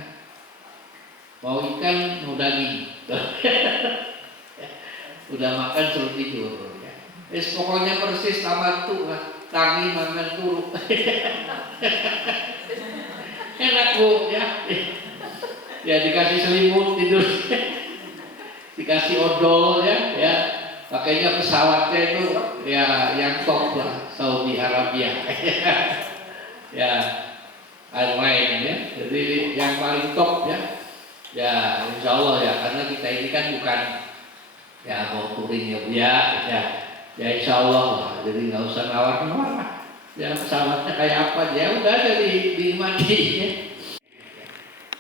Mau ikan, mau daging. Udah makan suruh tidur ya. Pokoknya persis sama tuh lah, tangi makan turu. Enak Bu ya. Ya dikasih selimut tidur. Dikasih odol ya, ya. Pakainya pesawatnya itu ya yang top lah, Saudi Arabia. Ya, airline ya. Jadi yang paling top ya. Ya, insya Allah ya, karena kita ini kan bukan ya mau touring ya Bu ya. Ya insya Allah lah. Jadi nggak usah nawar-nawar lah. Ya pesawatnya kayak apa ya udah ada dinikmati ya.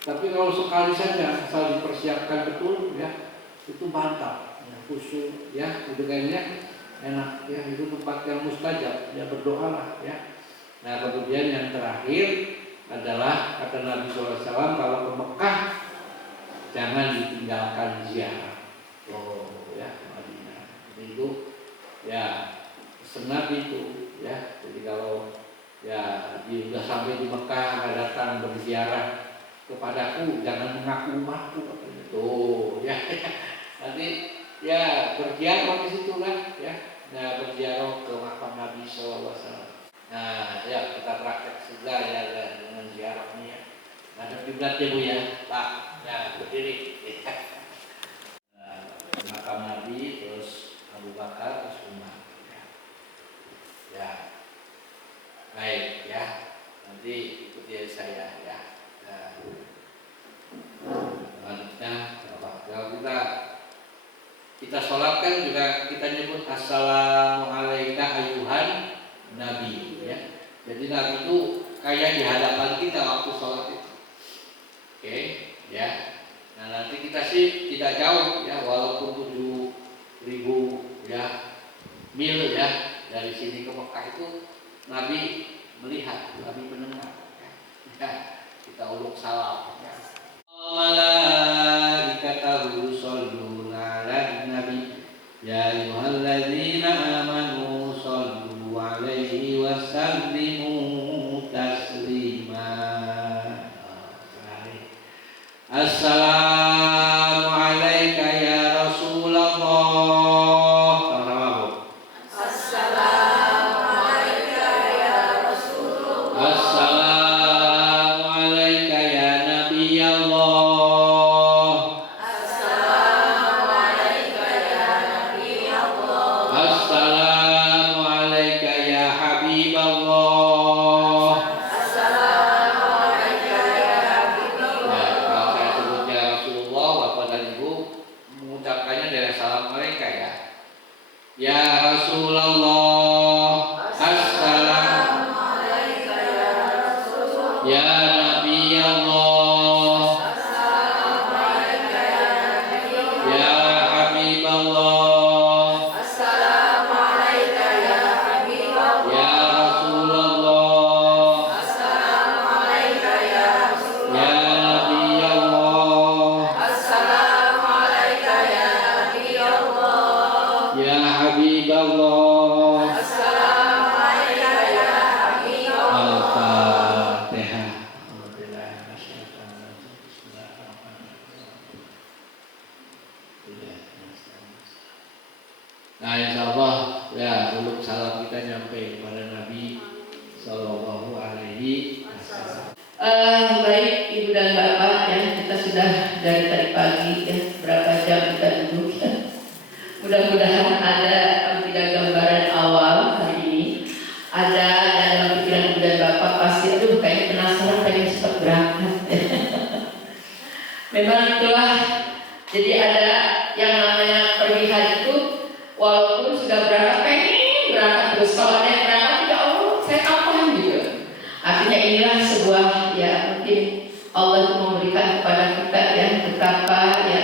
Tapi kalau sekali saja asal dipersiapkan betul ya, itu mantap. Khusyuk ya, udahnya enak ya, itu tempat yang mustajab ya, berdoalah ya. Nah kemudian yang terakhir adalah kata Nabi SAW, kalau ke Mekah jangan ditinggalkan ziarah. Oh ya, Madinah itu ya pesan Nabi itu ya. Jadi kalau ya sudah sampai di Mekah nggak datang berziarah kepadaku, jangan mengaku umatku katanya. Tuh ya, nanti ya berziarah di situ kan ya. Nah berziarah ke makam Nabi SAW. Nah ya kita praktek segala ya dengan ziarah ini ya. Ada kiblatnya Bu ya, Pak. Ya berdiri. Nah, makam Nabi, terus Abu Bakar, terus Umar. Ya, baik ya. Nanti ikuti saya ya. Selanjutnya kalau kita sholat kan juga kita nyebut assalamualaikum ayuhan Nabi ya. Jadi Nabi itu kayak di hadapan kita waktu sholat itu. Oke, ya. Nah nanti kita sih tidak jauh ya, walaupun 7.000 ya mil ya dari sini ke Mekah itu Nabi melihat, Nabi mendengar ya. Ya, kita uluk salam ya. Malaikatahu shalluna 'alan nabi ya ayyuhalladzina amanu shallu 'alaihi wa sallimu taslima. Assalamu alayka ya Rasulullah. Sama-sama Bu. mereka ya. Ya Rasulullah, Assalamualaikum ya Rasulullah. Ya Nabi Allah, Assalamualaikum ya Nabi Allah. Ya Habib Allah, Assalamualaikum ya Habib Allah. Ya Rasulullah, Assalamualaikum ya Rasulullah. Ya Nabi Allah, Assalamualaikum ya Nabi Allah. Ya Habib Allah, Assalamualaikum ya Habib Allah. Al-Fatihah. Nah, insya Allah ya uluk salam kita nyampe kepada Nabi Sallallahu Alaihi Wasallam. Baik Ibu dan Bapak ya, kita sudah dari tadi pagi ya, berapa jam kita duduk ya. Mudah-mudahan ada tidak gambaran awal hari ini. Ada dalam pikiran Ibu dan Bapak pasti aduh kayaknya penasaran pengen cepat berangkat. Memang itulah, jadi ada yang namanya pergi haji itu walaupun sudah berangkat pengen berangkat terus, kalau ada yang berangkat ya Allah saya kapan gitu. Artinya inilah sebuah ya mungkin Allah itu memberikan kepada kita ya betapa ya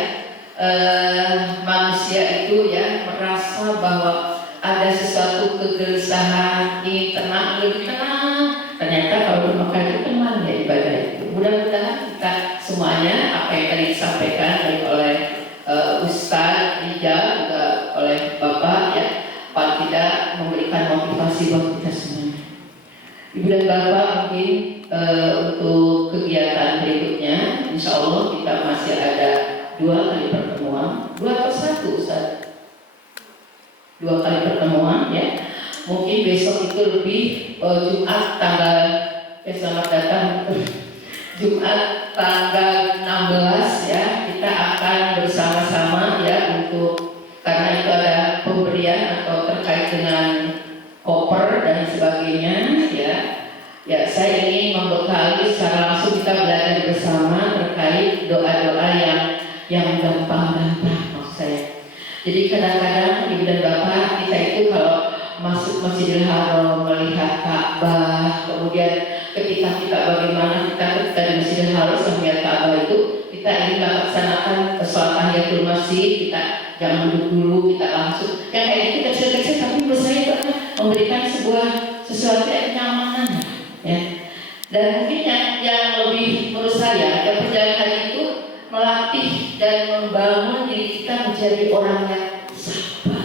manusia itu ya merasa bahwa ada sesuatu kegelisahan, ingin tenang, lebih tenang. Ternyata kalau bermakan itu tenang ya ibadah itu. Mudah-mudahan kita semuanya apa yang tadi disampaikan oleh Ustadz Rijal juga oleh Bapak ya, paling tidak memberikan motivasi buat kita semuanya. Ibu dan Bapak mungkin untuk kegiatan berikutnya, insya Allah kita masih ada 2 kali pertemuan, 2 atau 1 Ustaz? 2 kali pertemuan ya. Mungkin besok itu lebih Jumat tanggal selamat datang Jumat tanggal 16 ya, kita akan bersama-sama ya untuk karena itu ada pemberian atau terkait dengan koper dan sebagainya ya. Ya, saya ingin membekali secara langsung kita belajar bersama terkait doa-doa yang gampang-gampang maksud saya. Jadi kadang-kadang Ibu dan Bapak kita itu kalau masuk Masjidil Haram melihat Ka'bah, kemudian ketika kita bagaimana kita di Masjidil Haram sambil Ka'bah itu kita ingin melaksanakan sholat tahiyatul masjid, kita jangan duduk dulu, kita langsung yang kayak itu kecil-kecil tapi menurut saya itu akan memberikan sesuatu yang kenyamanan ya. Dan mungkin yang lebih menurut saya yang perjalanan itu melatih dan membangun diri kita menjadi orang yang sabar.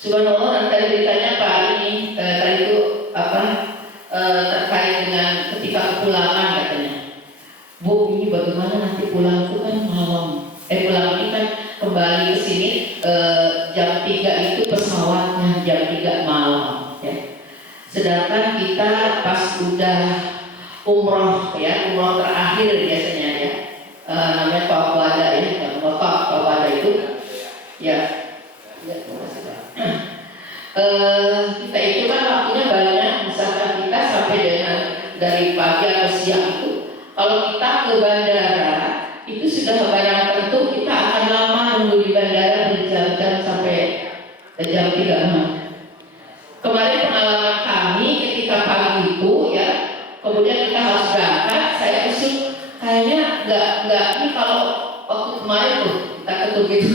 Subhanallah, tadi beritanya Pak ini tadi itu terkait dengan ketika kepulangan katanya. Bu, ini bagaimana nanti pulang itu kan malam. Pulang ini kan kembali ke sini jam 3 itu pesawatnya jam 3 malam ya. Sedangkan kita pas udah umroh ya, umroh terakhir biasanya ya, namanya tawaf wada ya, tawaf wada itu ya, kita itu kan waktunya banyak, misalkan kita sampai dengan dari pagi atau siang itu, kalau kita ke bandara itu sudah barang tentu kita akan lama nunggu di bandara berjam-jam sampai jam 3 malam. Kemarin pengalaman kami ketika pagi itu ya, kemudian kita harus berangkat, saya usul kayaknya enggak ini kalau waktu kemarin tuh kita ketuk gitu.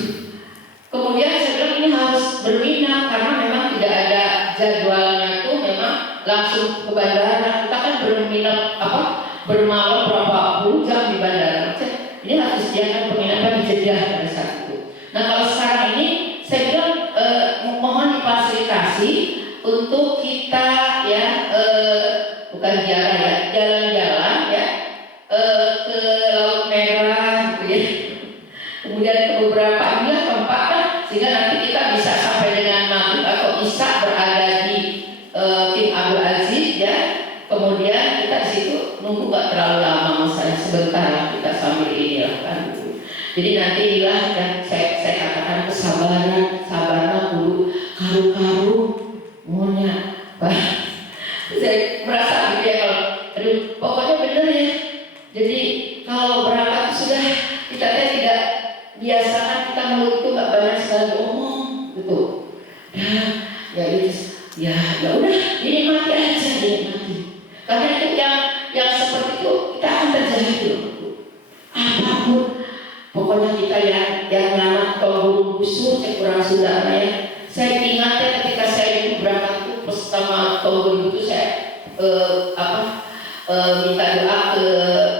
Kemudian saya bilang ini harus berminat karena memang tidak ada jadwalnya itu, memang langsung ke bandara. Kita kan berminat bermalam berapa puluh jam di bandara. Ini harus disediakan penginapan di Jeddah pada saat itu. Nah kalau sekarang ini saya bilang mohon difasilitasi untuk kita ya bukan ziarah ya, jalan-jalan ya ke Laut Merah gitu ya. Kemudian ke beberapa tempat kan, sehingga nanti kita bisa sampai dengan maghrib atau isya berada di King Abdul Aziz ya. Kemudian kita di situ nunggu gak terlalu lama, misalnya sebentar kita sambil ini kan. Jadi nanti inilah yang saya katakan kesabaran, sabarlah dulu karu-karu munya. Saya merasa gitu ya kalau, aduh pokoknya bener ya. Jadi kalau berangkat sudah kita tidak biasakan, kita mulut itu gak banyak sekali ya udah dinikmati aja, dinikmati. Karena itu yang seperti itu kita akan terjadi apapun. Pokoknya kita yang nama tolong busur kurang sudah ya. Saya ingat ya ketika saya itu berangkat itu pertama tahun itu saya minta doa ke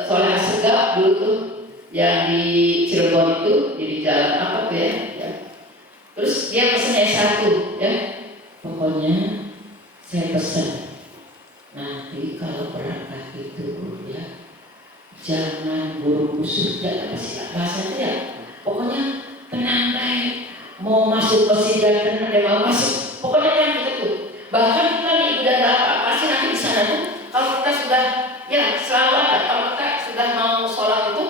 Soleh Asegaf dulu tuh yang di Cirebon itu jadi jalan apa tuh ya. Terus dia pesannya satu ya, pokoknya saya pesan nanti kalau berangkat itu ya jangan buru-buru, jangan apa sih bahasanya ya, pokoknya tenang baik, mau masuk masjid dan tenang dia mau masuk, pokoknya yang gitu. Bahkan kita nih udah apa sih nanti di sana tuh kalau kita sudah ya selalu ada, kalau kita sudah mau sholat itu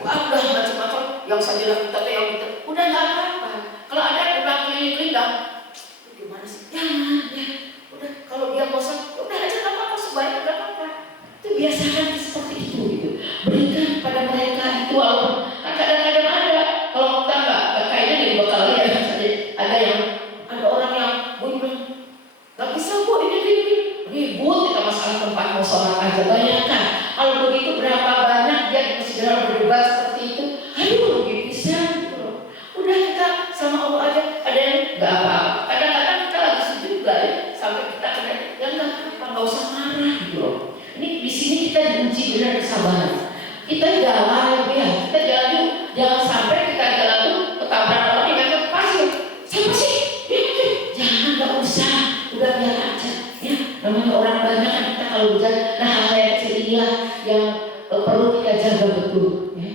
wah udah macam-macam yang saya lakukan atau yang itu udah nggak apa-apa. Kalau ada yang udah keliling-keliling gimana sih? Jangan ya. Udah kalau dia bosan, udah aja nggak apa-apa, sebaiknya nggak apa-apa. Itu biasakan seperti itu gitu. Berikan pada mereka itu walaupun kadang-kadang ada kalau kita nggak kayaknya dari bakal ya ada yang ada orang yang nggak bisa bu ini ribut kita masalah tempat mau sholat aja. Bayangkan kalau begitu berapa banyak dia di masjid berdebat seperti itu. Aduh bisa gitu. Udah kita sama Allah aja, ada yang nggak apa-apa. Kadang-kadang kita lagi sedih juga ya, sampai kita kena ya nggak usah marah gitu loh. Ini di sini kita diuji dengan kesabaran. Kita jalan ya, kita jalan yuk, jangan sampai kita jalan tuh ketabrak orang yang nggak pasir. Siapa sih? Jangan, nggak usah, udah biar aja. Ya, namanya orang banyak kan kita kalau berjalan. Nah hal yang kecil inilah yang perlu kita jaga betul. Ya.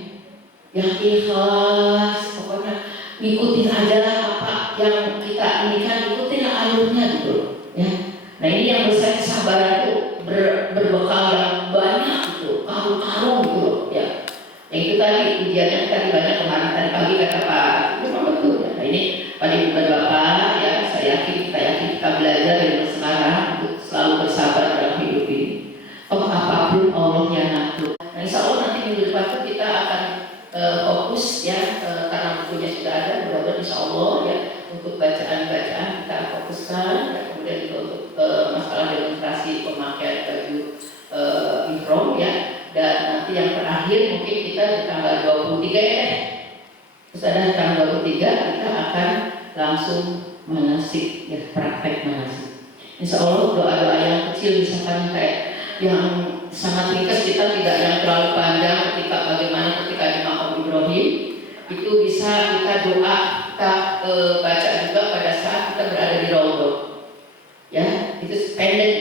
Yang ikhlas, pokoknya ngikutin aja lah apa yang kita inginkan, ikutin alurnya gitu. Ya. Nah ini yang besar kesabaran itu berbekal yang banyak gitu, karung-karung gitu ya. Yang itu tadi ujiannya tadi banyak kemarin tadi pagi kata Pak, itu memang betul ya. Nah ini pada bukan Bapak ya, saya yakin kita belajar dari sekarang untuk selalu bersabar dalam hidup ini. Apapun Allah yang ngatur. Nah insya Allah nanti minggu depan itu kita akan fokus ya karena bukunya sudah ada, mudah-mudahan insya Allah ya untuk bacaan-bacaan kita fokuskan ya, kemudian juga untuk masalah demonstrasi pemakaian baju ihram ya, dan nanti yang terakhir mungkin kita di tanggal 23 ya, terus ada tanggal 23 kita akan langsung manasik ya, praktek manasik. Insya Allah doa-doa yang kecil misalkan kayak yang sangat ringkas, kita tidak yang terlalu panjang ketika bagaimana ketika di makam Ibrahim itu bisa kita doa, kita baca juga pada saat kita berada di Raudhah ya, itu pendek.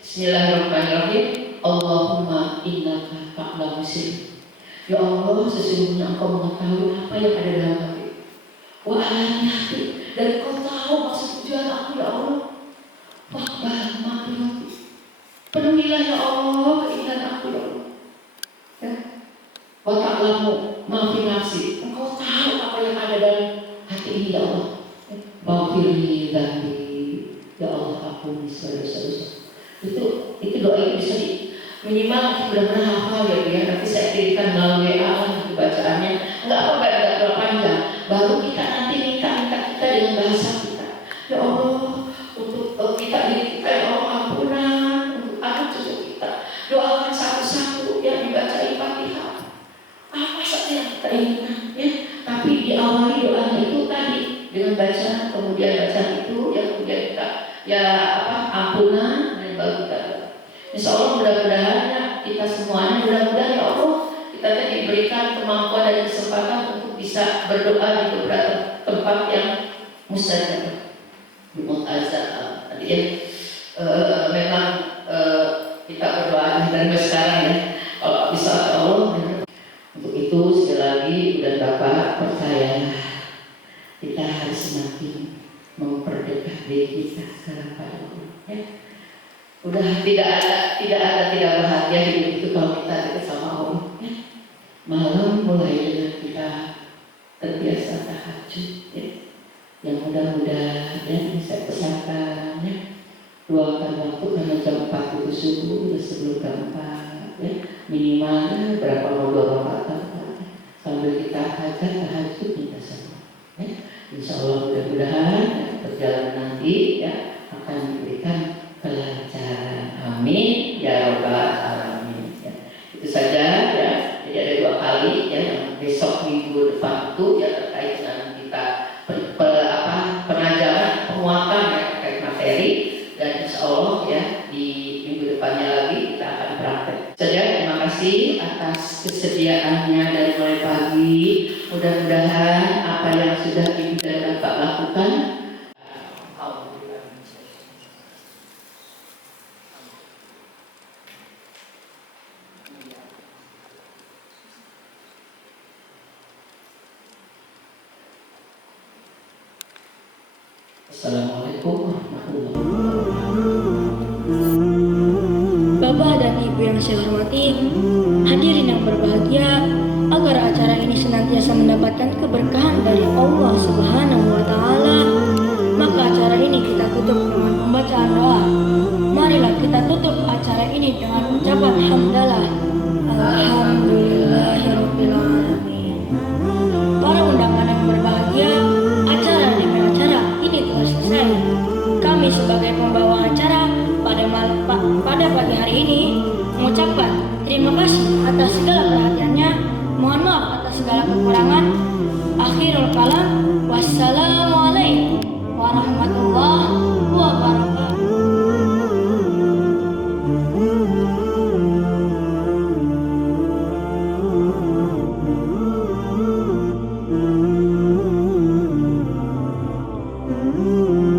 Bismillahirrahmanirrahim. Allahumma innaka ta'lamu sirri, ya Allah sesungguhnya Engkau mengetahui apa yang ada dalam hati, wa alaniyati, dan Engkau tahu maksud tujuan aku ya Allah. Faqbal ma'rifati, penuhilah ya Allah keinginan aku ya Allah ya. Wa ta'lamu ma fi nafsi, Engkau tahu apa yang ada dalam hati ini ya Allah. Maghfirli dzambi, ya Allah ampuni dosa-dosa. Itu doa yang bisa minimal benar-benar hafal ya Bu ya. Nanti saya kirimkan melalui WA gitu bacaannya. Enggak apa-apa, enggak terlalu panjang. Baru kita nanti minta kita dengan bahasa kita. Ya Allah, untuk kita diri kita ya Allah ampunan, untuk anak cucu kita. Doakan satu-satu yang dibaca Fatihah. Apa saja yang kita inginkan ya. Tapi diawali doanya itu tadi dengan bacaan, kemudian bacaan itu ya, kemudian kita ya ampunan dan baru kita. Insya Allah mudah-mudahan ya, kita semuanya mudah-mudahan ya Allah kita tadi diberikan kemampuan dan kesempatan untuk bisa berdoa di beberapa tempat yang mustajab di Mu'azzah tadi ya. Memang kita berdoa dari sekarang ya, kalau bisa Allah. Untuk itu sekali lagi dan Bapak percaya kita harus semakin memperdekat diri kita sekarang pada Allah ya. Udah tidak bahagia hidup itu kalau kita dekat sama Allah ya. Malam mulai dengan kita terbiasa tahajud ya. Yang mudah-mudahan ya saya pesankan ya, luangkan waktu karena jam 4 itu subuh udah sebelum jam 4 ya, minimalnya berapa mau 2 rakaat sambil kita tahajud minta sama ya. Insya Allah mudah-mudahan ya, perjalanan nanti ya akan diberikan kesetiaannya dari mulai pagi. Mudah-mudahan apa yang sudah Ibu dan Bapak lakukan Assalamualaikum warahmatullahi wabarakatuh. Bapak dan Ibu yang saya hormati, hadirin yang berbahagia, agar acara ini senantiasa mendapatkan keberkahan dari Allah Subhanahu wa Ta'ala, maka acara ini kita tutup dengan pembacaan doa. Marilah kita tutup acara ini dengan ucapan hamdalah. Alhamdulillahirabbil alamin. Para undangan yang berbahagia, acara demi acara ini telah selesai. Kami sebagai pembawa acara pada pagi hari ini mengucapkan terima kasih atas segala perhatiannya. Mohon maaf atas segala kekurangan. Akhirul kalam, wassalamualaikum warahmatullahi wabarakatuh. Mm-hmm.